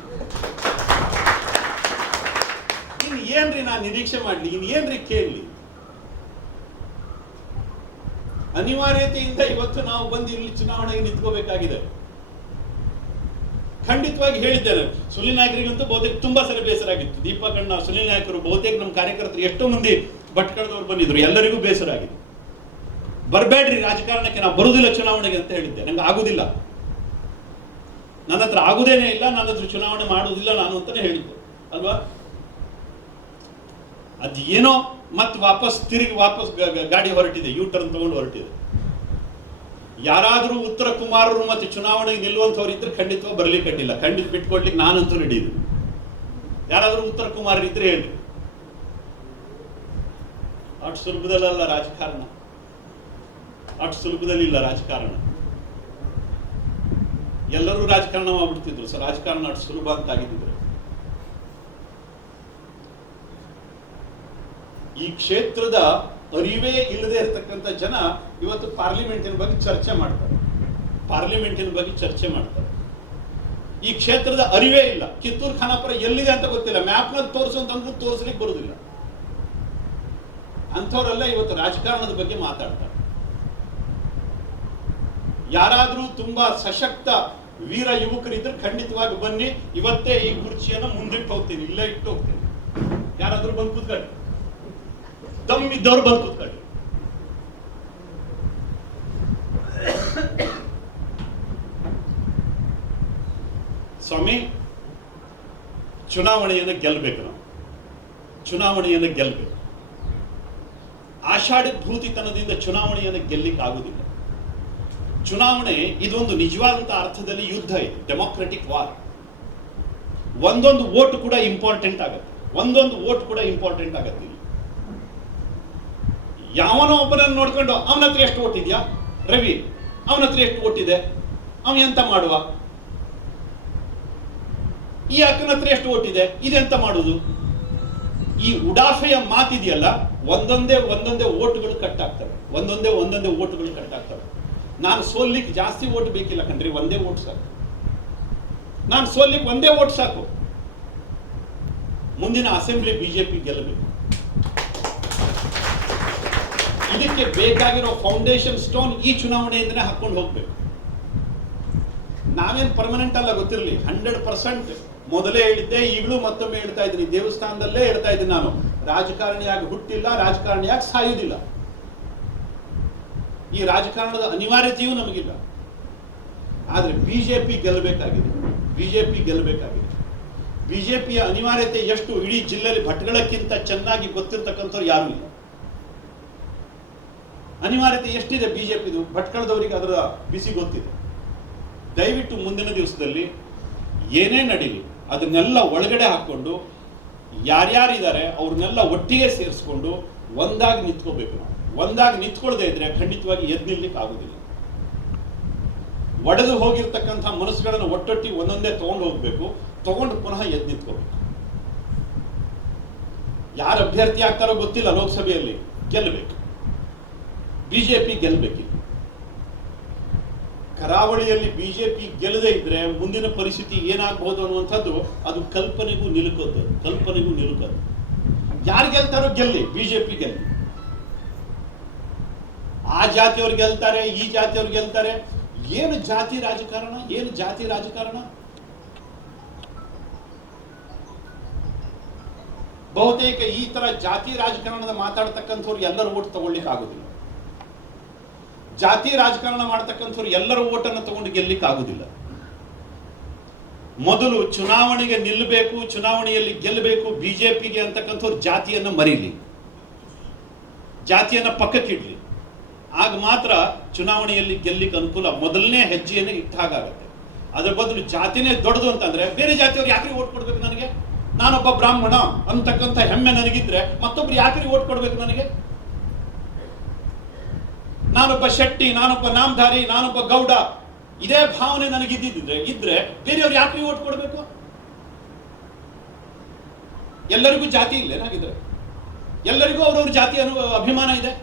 ಇನ್ ಏನ್ರಿ ನಾನು ನಿರೀಕ್ಷೆ ಮಾಡ್ಲಿ, ಇನ್ ಏನ್ರಿ ಕೇಳಲಿ? ಅನಿವಾರ್ಯತೆಯಿಂದ ಇವತ್ತು ನಾವು ಬಂದು ಇಲ್ಲಿ ಚುನಾವಣೆಗೆ ನಿಂತ್ಕೋಬೇಕಾಗಿದೆ. ಖಂಡಿತವಾಗಿ ಹೇಳಿದ್ದೇನೆ, ಸುನಿಲ್ ನಾಯಕರಿಗಂತೂ ಬಹುತೇಕ ತುಂಬಾ ಸರಿ ಬೇಸರ ಆಗಿತ್ತು. ದೀಪಕಣ್ಣ, ಸುನಿಲ್ ನಾಯಕರು, ಬಹುತೇಕ ನಮ್ಮ ಕಾರ್ಯಕರ್ತರು ಎಷ್ಟೋ ಮಂದಿ ಭಟ್ಕಳದವ್ರು ಬಂದಿದ್ರು, ಎಲ್ಲರಿಗೂ ಬೇಸರ ಆಗಿದೆ. ಬರಬೇಡ್ರಿ ರಾಜಕಾರಣಕ್ಕೆ, ನಾವು ಬರುವುದಿಲ್ಲ ಚುನಾವಣೆಗೆ ಅಂತ ಹೇಳಿದ್ದೆ. ನಂಗೆ ಆಗುದಿಲ್ಲ, ನನ್ನ ಹತ್ರ ಆಗುದೇನೇ ಇಲ್ಲ, ನನ್ನ ಹತ್ರ ಚುನಾವಣೆ ಮಾಡುವುದಿಲ್ಲ ನಾನು ಅಂತಾನೆ ಹೇಳಿದ್ದೆ ಅಲ್ವಾ? ಅದೇನೋ ಮತ್ತೆ ವಾಪಸ್ ಗಾಡಿ ಹೊರಟಿದೆ, ಯೂ ಟರ್ನ್ ತಗೊಂಡು ಹೊರಟಿದೆ. ಯಾರಾದರೂ ಉತ್ತರ ಕುಮಾರರು ಮತ್ತೆ ಚುನಾವಣೆಗೆ ನಿಲ್ಲುವಂಥವ್ರು ಇದ್ರೆ ಖಂಡಿತವಾಗಿ ಬರ್ಲಿಕ್ಕೆ ಅಡ್ಡಿಲ್ಲ, ಖಂಡಿತ ಬಿಟ್ಕೊಡ್ಲಿಕ್ಕೆ ನಾನಂತೂ ನಡೆಯಿದೆ. ಯಾರಾದರೂ ಉತ್ತರ ಕುಮಾರರು ಇದ್ರೆ ಹೇಳ್ರಿ. ಅಷ್ಟು ಸುಲಭದಲ್ಲ ರಾಜಕಾರಣ, ಅಷ್ಟು ಸುಲಭದಲ್ಲಿ ಇಲ್ಲ ರಾಜಕಾರಣ. ಎಲ್ಲರೂ ರಾಜಕಾರಣ ಮಾಡ್ಬಿಡ್ತಿದ್ರು, ರಾಜಕಾರಣ ಅಷ್ಟು ಸುಲಭ ಅಂತ ಆಗಿದ್ದಿದ್ರು. ಈ ಕ್ಷೇತ್ರದ ಅರಿವೇ ಇಲ್ಲದೆ ಇರತಕ್ಕಂಥ ಜನ ಇವತ್ತು ಪಾರ್ಲಿಮೆಂಟಿನ ಬಗ್ಗೆ ಚರ್ಚೆ ಮಾಡ್ತಾರೆ. ಈ ಕ್ಷೇತ್ರದ ಅರಿವೇ ಇಲ್ಲ. ಕಿತ್ತೂರು ಖಾನಾಪುರ ಎಲ್ಲಿದೆ ಅಂತ ಗೊತ್ತಿಲ್ಲ, ಮ್ಯಾಪ್ನಲ್ಲಿ ತೋರಿಸುವಂತಂದ್ರೂ ತೋರಿಸ್ಲಿಕ್ಕೆ ಬರುವುದಿಲ್ಲ. ಅಂಥವರೆಲ್ಲ ಇವತ್ತು ರಾಜಕಾರಣದ ಬಗ್ಗೆ ಮಾತಾಡ್ತಾರೆ. ಯಾರಾದ್ರೂ ತುಂಬಾ ಸಶಕ್ತ ವೀರ ಯುವಕರಿದ್ರೆ ಖಂಡಿತವಾಗಿ ಬನ್ನಿ, ಇವತ್ತೇ ಈ ಕುರ್ಚಿಯನ್ನು ಮುಂದಿಟ್ಟು ಹೋಗ್ತೀನಿ, ಇಲ್ಲೇ ಇಟ್ಟು ಹೋಗ್ತೀನಿ. ಯಾರಾದ್ರೂ ಬಂದು ಕೂತ್ಕೊಳ್ಳಿ, ದಮ್ಮಿದ್ದವ್ರು ಬಂದು ಕೂತ್ಕೊಳ್ಳಿ. ಸ್ವಾಮಿ, ಚುನಾವಣೆಯನ್ನು ಗೆಲ್ಲಬೇಕು. ನಾವು ಚುನಾವಣೆಯನ್ನು ಗೆಲ್ಲಬೇಕು. ಆಷಾಢಿ ಭೂತಿತನದಿಂದ ಚುನಾವಣೆಯನ್ನು ಗೆಲ್ಲಿಕ್ಕೆ ಆಗುವುದಿಲ್ಲ. ಚುನಾವಣೆ ಇದೊಂದು ನಿಜವಾದಂತಹ ಅರ್ಥದಲ್ಲಿ ಯುದ್ಧ ಇದೆ, ಡೆಮೋಕ್ರೆಟಿಕ್ ವಾರ್. ಒಂದೊಂದು ವೋಟ್ ಕೂಡ ಇಂಪಾರ್ಟೆಂಟ್ ಆಗುತ್ತೆ, ಯಾವನೋ ಒಬ್ಬರನ್ನು ನೋಡ್ಕೊಂಡು ಅವನ ಹತ್ರ ಎಷ್ಟು ವೋಟ್ ಇದೆಯಾ, ರವಿ ಅವನ ಹತ್ರ ಎಷ್ಟು ವೋಟ್ ಇದೆ, ಅವ ಎಂತ ಮಾಡುವ, ಈ ಅಕ್ಕನ ಹತ್ರ ಎಷ್ಟು ವೋಟ್ ಇದೆ, ಇದೆಂತ ಮಾಡುವುದು, ಈ ಉಡಾಫೆಯ ಮಾತಿದೆಯಲ್ಲ, ಒಂದೊಂದೇ ವೋಟ್ಗಳು ಕಟ್ ಆಗ್ತವೆ, ಒಂದೊಂದೇ ವೋಟ್ಗಳು ಕಟ್ ಆಗ್ತವೆ. ನಾನು ಸೋಲ್ಲಿಕ್ಕೆ ಜಾಸ್ತಿ ವೋಟ್ ಬೇಕಿಲ್ಲ ಕಣ್ರಿ, ಒಂದೇ ವೋಟ್ ಸಾಕು. ನಾನು ಸೋಲ್ಲಿಕ್ಕೆ ಒಂದೇ ವೋಟ್ ಸಾಕು. ಮುಂದಿನ ಅಸೆಂಬ್ಲಿ ಬಿಜೆಪಿ ಗೆಲ್ಲಬೇಕು. ಇದಕ್ಕೆ ಬೇಕಾಗಿರೋ ಫೌಂಡೇಶನ್ ಸ್ಟೋನ್ ಈ ಚುನಾವಣೆಯಿಂದನೇ ಹಾಕೊಂಡು ಹೋಗ್ಬೇಕು. ನಾವೇನು ಪರ್ಮನೆಂಟ್ ಅಲ್ಲ, ಗೊತ್ತಿರಲಿ. 100% ಮೊದಲೇ ಹೇಳಿದ್ದೆ, ಈಗಲೂ ಮತ್ತೊಮ್ಮೆ ಹೇಳ್ತಾ ಇದ್ದೀನಿ, ದೇವಸ್ಥಾನದಲ್ಲೇ ಹೇಳ್ತಾ ಇದ್ದೀನಿ, ನಾನು ರಾಜಕಾರಣಿಯಾಗಿ ಹುಟ್ಟಿಲ್ಲ, ರಾಜಕಾರಣಿಯಾಗಿ ಸಾಯುವುದಿಲ್ಲ. ಈ ರಾಜಕಾರಣದ ಅನಿವಾರ್ಯತೆಯೂ ನಮಗಿಲ್ಲ. ಆದರೆ ಬಿಜೆಪಿ ಗೆಲ್ಲಬೇಕಾಗಿದೆ. ಬಿಜೆಪಿಯ ಅನಿವಾರ್ಯತೆ ಎಷ್ಟು ಇಡೀ ಜಿಲ್ಲೆಯಲ್ಲಿ ಭಟ್ಗಳಕ್ಕಿಂತ ಚೆನ್ನಾಗಿ ಗೊತ್ತಿರ್ತಕ್ಕಂಥವ್ರು ಯಾರೂ ಇಲ್ಲ. ಅನಿವಾರ್ಯತೆ ಎಷ್ಟಿದೆ ಬಿಜೆಪಿದು, ಭಟ್ಕಳದವರಿಗೆ ಅದರ ಬಿಸಿ ಗೊತ್ತಿದೆ. ದಯವಿಟ್ಟು ಮುಂದಿನ ದಿವಸದಲ್ಲಿ ಏನೇ ನಡೀಲಿ ಅದನ್ನೆಲ್ಲ ಒಳಗಡೆ ಹಾಕೊಂಡು ಯಾರ್ಯಾರಿದ್ದಾರೆ ಅವ್ರನ್ನೆಲ್ಲ ಒಟ್ಟಿಗೆ ಸೇರಿಸ್ಕೊಂಡು ಒಂದಾಗಿ ನಿಂತ್ಕೋಬೇಕು. ನಾವು ಒಂದಾಗಿ ನಿಂತ್ಕೊಳ್ಳದೆ ಇದ್ರೆ ಖಂಡಿತವಾಗಿ ಎದ್ದು ನಿಲ್ಲಕ್ಕೆ ಆಗುದಿಲ್ಲ. ಒಡೆದು ಹೋಗಿರ್ತಕ್ಕಂಥ ಮನಸ್ಸುಗಳನ್ನು ಒಟ್ಟೊಟ್ಟಿ ಒಂದೊಂದೇ ತಗೊಂಡು ಹೋಗ್ಬೇಕು, ತಗೊಂಡು ಪುನಃ ಎದ್ದು ನಿಂತ್ಕೋಬೇಕು. ಯಾರು ಅಭ್ಯರ್ಥಿ ಆಗ್ತಾರೋ ಗೊತ್ತಿಲ್ಲ, ಲೋಕಸಭೆಯಲ್ಲಿ ಗೆಲ್ಲಬೇಕು, ಬಿಜೆಪಿ ಗೆಲ್ಲಬೇಕಿಲ್ಲ. ಕರಾವಳಿಯಲ್ಲಿ ಬಿಜೆಪಿ ಗೆಲ್ಲದೇ ಇದ್ರೆ ಮುಂದಿನ ಪರಿಸ್ಥಿತಿ ಏನಾಗಬಹುದು ಅನ್ನುವಂಥದ್ದು ಅದು ಕಲ್ಪನೆಗೂ ನಿಲುಕದ್ದು. ಯಾರು ಗೆಲ್ತಾರೋ ಗೆಲ್ಲಿ, ಬಿಜೆಪಿ ಗೆಲ್ಲಿ. ಆ ಜಾತಿಯವ್ರು ಗೆಲ್ತಾರೆ, ಈ ಜಾತಿಯವ್ರು ಗೆಲ್ತಾರೆ. ಏನು ಜಾತಿ ರಾಜಕಾರಣ? ಬಹುತೇಕ ಈ ತರ ಜಾತಿ ರಾಜಕಾರಣದ ಮಾತಾಡ್ತಕ್ಕಂಥವ್ರು ಎಲ್ಲರೂ ಓಟ್ ತಗೊಳ್ಳಿಕ್ಕೆ ಆಗುದಿಲ್ಲ. ಜಾತಿ ರಾಜಕಾರಣ ಮಾಡ್ತಕ್ಕಂಥವ್ರು ಎಲ್ಲರ ಓಟನ್ನು ತಗೊಂಡು ಗೆಲ್ಲಿಕ್ಕೆ ಆಗುದಿಲ್ಲ. ಮೊದಲು ಚುನಾವಣೆಗೆ ನಿಲ್ಲಬೇಕು, ಚುನಾವಣೆಯಲ್ಲಿ ಗೆಲ್ಲಬೇಕು ಬಿಜೆಪಿಗೆ ಅಂತಕ್ಕಂಥವ್ರು ಜಾತಿಯನ್ನು ಮರೀಲಿ, ಜಾತಿಯನ್ನು ಪಕ್ಕಕ್ಕಿಡ್ಲಿ. ಆಗ ಮಾತ್ರ ಚುನಾವಣೆಯಲ್ಲಿ ಗೆಲ್ಲಿಕ್ಕೆ ಅನುಕೂಲ. ಮೊದಲನೇ ಹೆಜ್ಜೆಯನ್ನು ಇಟ್ಟ ಹಾಗಾಗುತ್ತೆ. ಅದರ ಬದಲು ಜಾತಿನೇ ದೊಡ್ಡದು ಅಂತಂದ್ರೆ ಬೇರೆ ಜಾತಿಯವ್ರು ಯಾಕ್ರಿ ಓಟ್ ಕೊಡ್ಬೇಕು ನನಗೆ? ನಾನೊಬ್ಬ ಬ್ರಾಹ್ಮಣ ಅಂತಕ್ಕಂಥ ಹೆಮ್ಮೆ ನನಗಿದ್ರೆ ಮತ್ತೊಬ್ರು ಯಾಕ್ರಿ ಓಟ್ ಕೊಡ್ಬೇಕು ನನಗೆ? ನಾನೊಬ್ಬ ಶೆಟ್ಟಿ, ನಾನೊಬ್ಬ ನಾಮಧಾರಿ, ನಾನೊಬ್ಬ ಗೌಡ, ಇದೇ ಭಾವನೆ ನನಗಿದ್ದಿದ್ರೆ ಬೇರೆಯವ್ರು ಯಾಕ್ರಿ ಓಟ್ ಕೊಡ್ಬೇಕು? ಎಲ್ಲರಿಗೂ ಜಾತಿ ಇಲ್ಲೇನಾಗಿದ್ರೆ, ಎಲ್ಲರಿಗೂ ಅವ್ರವ್ರ ಜಾತಿ ಅಭಿಮಾನ ಇದೆ.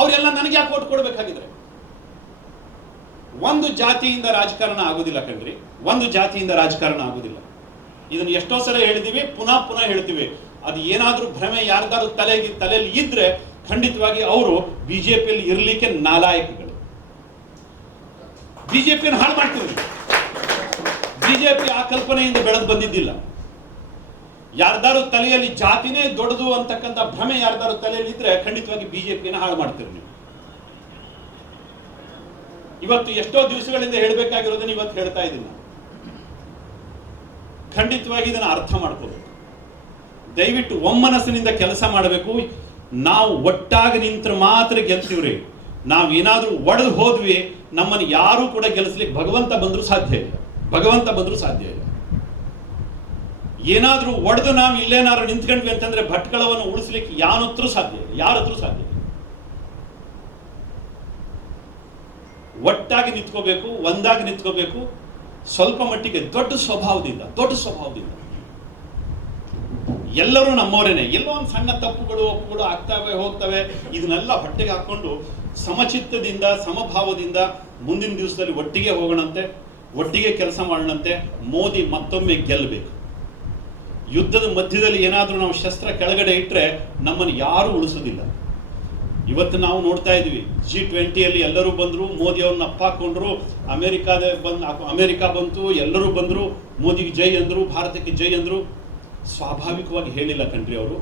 ಅವರೆಲ್ಲ ನನಗೆ ಯಾಕೆ ಓಟ್ ಕೊಡ್ಬೇಕಾಗಿದ್ರೆ? ಒಂದು ಜಾತಿಯಿಂದ ರಾಜಕಾರಣ ಆಗುದಿಲ್ಲ ಕಣ್ರಿ, ಒಂದು ಜಾತಿಯಿಂದ ರಾಜಕಾರಣ ಆಗುದಿಲ್ಲ. ಇದನ್ನು ಎಷ್ಟೋ ಸಲ ಹೇಳಿದೀವಿ, ಪುನಃ ಹೇಳ್ತೀವಿ. ಅದು ಏನಾದ್ರೂ ಭ್ರಮೆ ಯಾರ್ದಾರು ತಲೆಯಲ್ಲಿ ಇದ್ರೆ ಖಂಡಿತವಾಗಿ ಅವರು ಬಿಜೆಪಿಯಲ್ಲಿ ಇರಲಿಕ್ಕೆ ನಾಲಾಯಕಗಳು. ಬಿಜೆಪಿಯನ್ನು ಹಾಳು ಮಾಡ್ತೀವಿ. ಬಿಜೆಪಿ ಆ ಕಲ್ಪನೆಯಿಂದ ಬೆಳೆದು ಬಂದಿದ್ದಿಲ್ಲ. ಯಾರ್ದಾರು ತಲೆಯಲ್ಲಿ ಜಾತಿನೇ ದೊಡ್ಡದು ಅಂತಕ್ಕಂಥ ಭ್ರಮೆ ಯಾರ್ದಾರು ತಲೆಯಲ್ಲಿ ಇದ್ರೆ ಖಂಡಿತವಾಗಿ ಬಿಜೆಪಿಯನ್ನು ಹಾಳು ಮಾಡ್ತೀರಿ ನೀವು. ಇವತ್ತು ಎಷ್ಟೋ ದಿವಸಗಳಿಂದ ಹೇಳಬೇಕಾಗಿರೋದನ್ನ ಇವತ್ತು ಹೇಳ್ತಾ ಇದ್ದೀನಿ. ಖಂಡಿತವಾಗಿ ಇದನ್ನು ಅರ್ಥ ಮಾಡ್ಕೋಬೇಕು. ದಯವಿಟ್ಟು ಒಮ್ಮನಸ್ಸಿನಿಂದ ಕೆಲಸ ಮಾಡಬೇಕು. ನಾವು ಒಟ್ಟಾಗಿ ನಿಂತ್ರೆ ಮಾತ್ರ ಗೆಲ್ತೀವ್ರಿ. ನಾವೇನಾದ್ರೂ ಒಡೆದು ಹೋದ್ವಿ, ನಮ್ಮನ್ನು ಯಾರು ಕೂಡ ಗೆಲ್ಲಿಸ್ಲಿಕ್ಕೆ ಭಗವಂತ ಬಂದರೂ ಸಾಧ್ಯ ಇಲ್ಲ. ಏನಾದ್ರೂ ಒಡೆದು ನಾವು ಇಲ್ಲೇನಾದ್ರು ನಿಂತ್ಕೊಂಡ್ವಿ ಅಂತಂದ್ರೆ ಭಟ್ಕಳವನ್ನು ಉಳಿಸ್ಲಿಕ್ಕೆ ಯಾರ ಹತ್ರ ಸಾಧ್ಯ ಇಲ್ಲ. ಒಟ್ಟಾಗಿ ನಿಂತ್ಕೋಬೇಕು, ಒಂದಾಗಿ ನಿಂತ್ಕೋಬೇಕು. ಸ್ವಲ್ಪ ಮಟ್ಟಿಗೆ ದೊಡ್ಡ ಸ್ವಭಾವದಿಂದ ಎಲ್ಲರೂ ನಮ್ಮವರೇನೆ. ಎಲ್ಲೋ ಒಂದು ಸಣ್ಣ ತಪ್ಪುಗಳು ಒಪ್ಪುಗಳು ಆಗ್ತವೆ ಹೋಗ್ತವೆ. ಇದನ್ನೆಲ್ಲ ಹೊಟ್ಟೆಗೆ ಹಾಕೊಂಡು ಸಮಚಿತ್ತದಿಂದ ಸಮಭಾವದಿಂದ ಮುಂದಿನ ದಿವಸದಲ್ಲಿ ಒಟ್ಟಿಗೆ ಹೋಗೋಣಂತೆ, ಒಟ್ಟಿಗೆ ಕೆಲಸ ಮಾಡೋಣಂತೆ. ಮೋದಿ ಮತ್ತೊಮ್ಮೆ ಗೆಲ್ಲಬೇಕು. ಯುದ್ಧದ ಮಧ್ಯದಲ್ಲಿ ಏನಾದರೂ ನಾವು ಶಸ್ತ್ರ ಕೆಳಗಡೆ ಇಟ್ಟರೆ ನಮ್ಮನ್ನು ಯಾರೂ ಉಳಿಸೋದಿಲ್ಲ. ಇವತ್ತು ನಾವು ನೋಡ್ತಾ ಇದ್ವಿ, G20ಯಲ್ಲಿ ಎಲ್ಲರೂ ಬಂದರು, ಮೋದಿ ಅವ್ರನ್ನ ಅಪ್ಪಾಕೊಂಡ್ರು. ಅಮೆರಿಕ ಬಂತು, ಎಲ್ಲರೂ ಬಂದರು, ಮೋದಿಗೆ ಜೈ ಅಂದರು, ಭಾರತಕ್ಕೆ ಜೈ ಅಂದರು. ಸ್ವಾಭಾವಿಕವಾಗಿ ಹೇಳಿಲ್ಲ ಕಣ್ರಿ ಅವರು.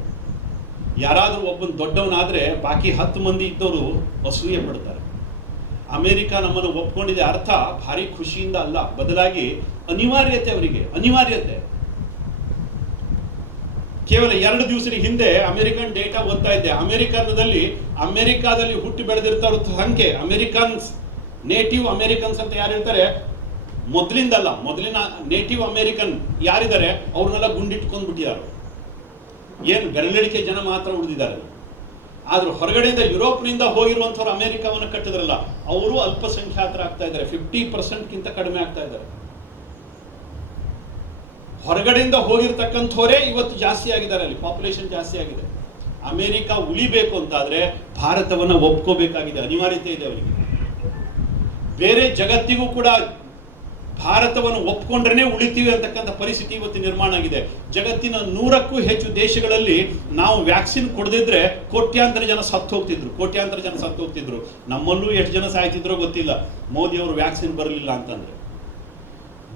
ಯಾರಾದರೂ ಒಬ್ಬನ ದೊಡ್ಡವನಾದ್ರೆ ಬಾಕಿ 10 ಮಂದಿ ಇದ್ದವರು ಅಸೂಯೆ ಪಡ್ತಾರೆ. ಅಮೆರಿಕ ನಮ್ಮನ್ನು ಒಪ್ಕೊಂಡಿದೆ ಅರ್ಥ ಭಾರಿ ಖುಷಿಯಿಂದ ಅಲ್ಲ, ಬದಲಾಗಿ ಅನಿವಾರ್ಯತೆ. ಅವರಿಗೆ ಅನಿವಾರ್ಯತೆ. ಕೇವಲ 2 ದಿವಸದ ಹಿಂದೆ ಅಮೆರಿಕನ್ ಡೇಟಾ ಓದ್ತಾ ಇದ್ದೆ. ಅಮೆರಿಕಾದಲ್ಲಿ ಹುಟ್ಟಿ ಬೆಳೆದಿರ್ತಾರ ಸಂಖ್ಯೆ, ನೇಟಿವ್ ಅಮೆರಿಕನ್ಸ್ ಅಂತ ಯಾರು ಹೇಳ್ತಾರೆ, ಮೊದಲಿನ ನೇಟಿವ್ ಅಮೆರಿಕನ್ ಯಾರಿದ್ದಾರೆ ಅವ್ರನ್ನೆಲ್ಲ ಗುಂಡಿಟ್ಕೊಂಡ್ಬಿಟ್ಟಿದ್ದಾರೆ. ಏನು ಬೆರಳಿಕೆ ಜನ ಮಾತ್ರ ಉಳಿದಿದ್ದಾರೆ. ಆದ್ರೂ ಹೊರಗಡೆಯಿಂದ ಯುರೋಪ್ನಿಂದ ಹೋಗಿರುವಂಥವ್ರು ಅಮೆರಿಕವನ್ನು ಕಟ್ಟಿದ್ರಲ್ಲ, ಅವರು ಅಲ್ಪಸಂಖ್ಯಾತರಾಗ್ತಾ ಇದ್ದಾರೆ. 50%ಗಿಂತ ಕಡಿಮೆ ಆಗ್ತಾ ಇದ್ದಾರೆ. ಹೊರಗಡೆಯಿಂದ ಹೋಗಿರ್ತಕ್ಕಂಥವರೇ ಇವತ್ತು ಜಾಸ್ತಿ ಆಗಿದ್ದಾರೆ. ಅಲ್ಲಿ ಪಾಪ್ಯುಲೇಷನ್ ಜಾಸ್ತಿ ಆಗಿದೆ. ಅಮೆರಿಕ ಉಳಿಬೇಕು ಅಂತಾದ್ರೆ ಭಾರತವನ್ನು ಒಪ್ಕೋಬೇಕಾಗಿದೆ, ಅನಿವಾರ್ಯತೆ ಇದೆ ಅವರಿಗೆ. ಬೇರೆ ಜಗತ್ತಿಗೂ ಕೂಡ ಭಾರತವನ್ನು ಒಪ್ಕೊಂಡ್ರೆ ಉಳಿತೀವಿ ಅಂತಕ್ಕಂಥ ಪರಿಸ್ಥಿತಿ ಇವತ್ತು ನಿರ್ಮಾಣ ಆಗಿದೆ. ಜಗತ್ತಿನ 100ಕ್ಕೂ ಹೆಚ್ಚು ದೇಶಗಳಲ್ಲಿ ನಾವು ವ್ಯಾಕ್ಸಿನ್ ಕೊಡದಿದ್ರೆ ಕೋಟ್ಯಾಂತರ ಜನ ಸತ್ತು ಹೋಗ್ತಿದ್ರು. ನಮ್ಮಲ್ಲೂ ಎಷ್ಟು ಜನ ಸಾಯ್ತಿದ್ರೋ ಗೊತ್ತಿಲ್ಲ, ಮೋದಿ ಅವರು ವ್ಯಾಕ್ಸಿನ್ ಬರಲಿಲ್ಲ ಅಂತಂದ್ರೆ.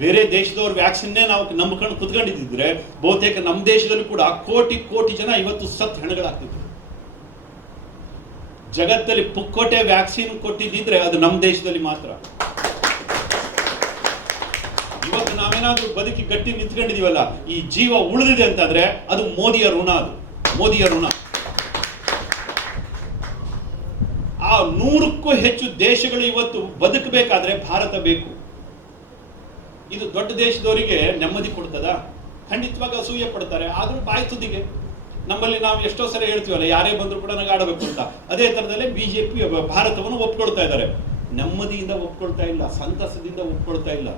ಬೇರೆ ದೇಶದವ್ರ ವ್ಯಾಕ್ಸಿನ್ನೇ ನಾವು ನಂಬ್ಕೊಂಡು ಕುತ್ಕೊಂಡಿದ್ದಿದ್ರೆ ಬಹುತೇಕ ನಮ್ಮ ದೇಶದಲ್ಲೂ ಕೂಡ ಕೋಟಿ ಜನ ಇವತ್ತು ಸತ್ತು ಹೆಣಗಳಾಗ್ತಿದ್ರು. ಜಗತ್ತಲ್ಲಿ ಪುಕ್ಕೋಟೆ ವ್ಯಾಕ್ಸಿನ್ ಕೊಟ್ಟಿದ್ದಿದ್ರೆ ಅದು ನಮ್ಮ ದೇಶದಲ್ಲಿ ಮಾತ್ರ. ಇವತ್ತು ನಾವೇನಾದ್ರೂ ಬದುಕಿ ಗಟ್ಟಿ ನಿಂತ್ಕೊಂಡಿದೀವಲ್ಲ, ಈ ಜೀವ ಉಳಿದಿದೆ ಅಂತಂದ್ರೆ ಅದು ಮೋದಿಯ ಋಣ. ಆ 100ಕ್ಕೂ ಹೆಚ್ಚು ದೇಶಗಳು ಇವತ್ತು ಬದುಕಬೇಕಾದ್ರೆ ಭಾರತ ಬೇಕು. ಇದು ದೊಡ್ಡ ದೇಶದವರಿಗೆ ನೆಮ್ಮದಿ ಕೊಡ್ತದ? ಖಂಡಿತವಾಗಿ ಅಸೂಯೆ ಪಡ್ತಾರೆ. ಆದ್ರೂ ಬಾಯಿ ತುದಿಗೆ ನಮ್ಮಲ್ಲಿ ನಾವು ಎಷ್ಟೋ ಸರಿ ಹೇಳ್ತೀವಲ್ಲ, ಯಾರೇ ಬಂದ್ರು ಕೂಡ ನನಗೆ ಆಡಬೇಕು ಅಂತ. ಅದೇ ತರದಲ್ಲೇ ಬಿಜೆಪಿ ಭಾರತವನ್ನು ಒಪ್ಕೊಳ್ತಾ ಇದ್ದಾರೆ. ನೆಮ್ಮದಿಯಿಂದ ಒಪ್ಕೊಳ್ತಾ ಇಲ್ಲ, ಸಂತಸದಿಂದ ಒಪ್ಕೊಳ್ತಾ ಇಲ್ಲ,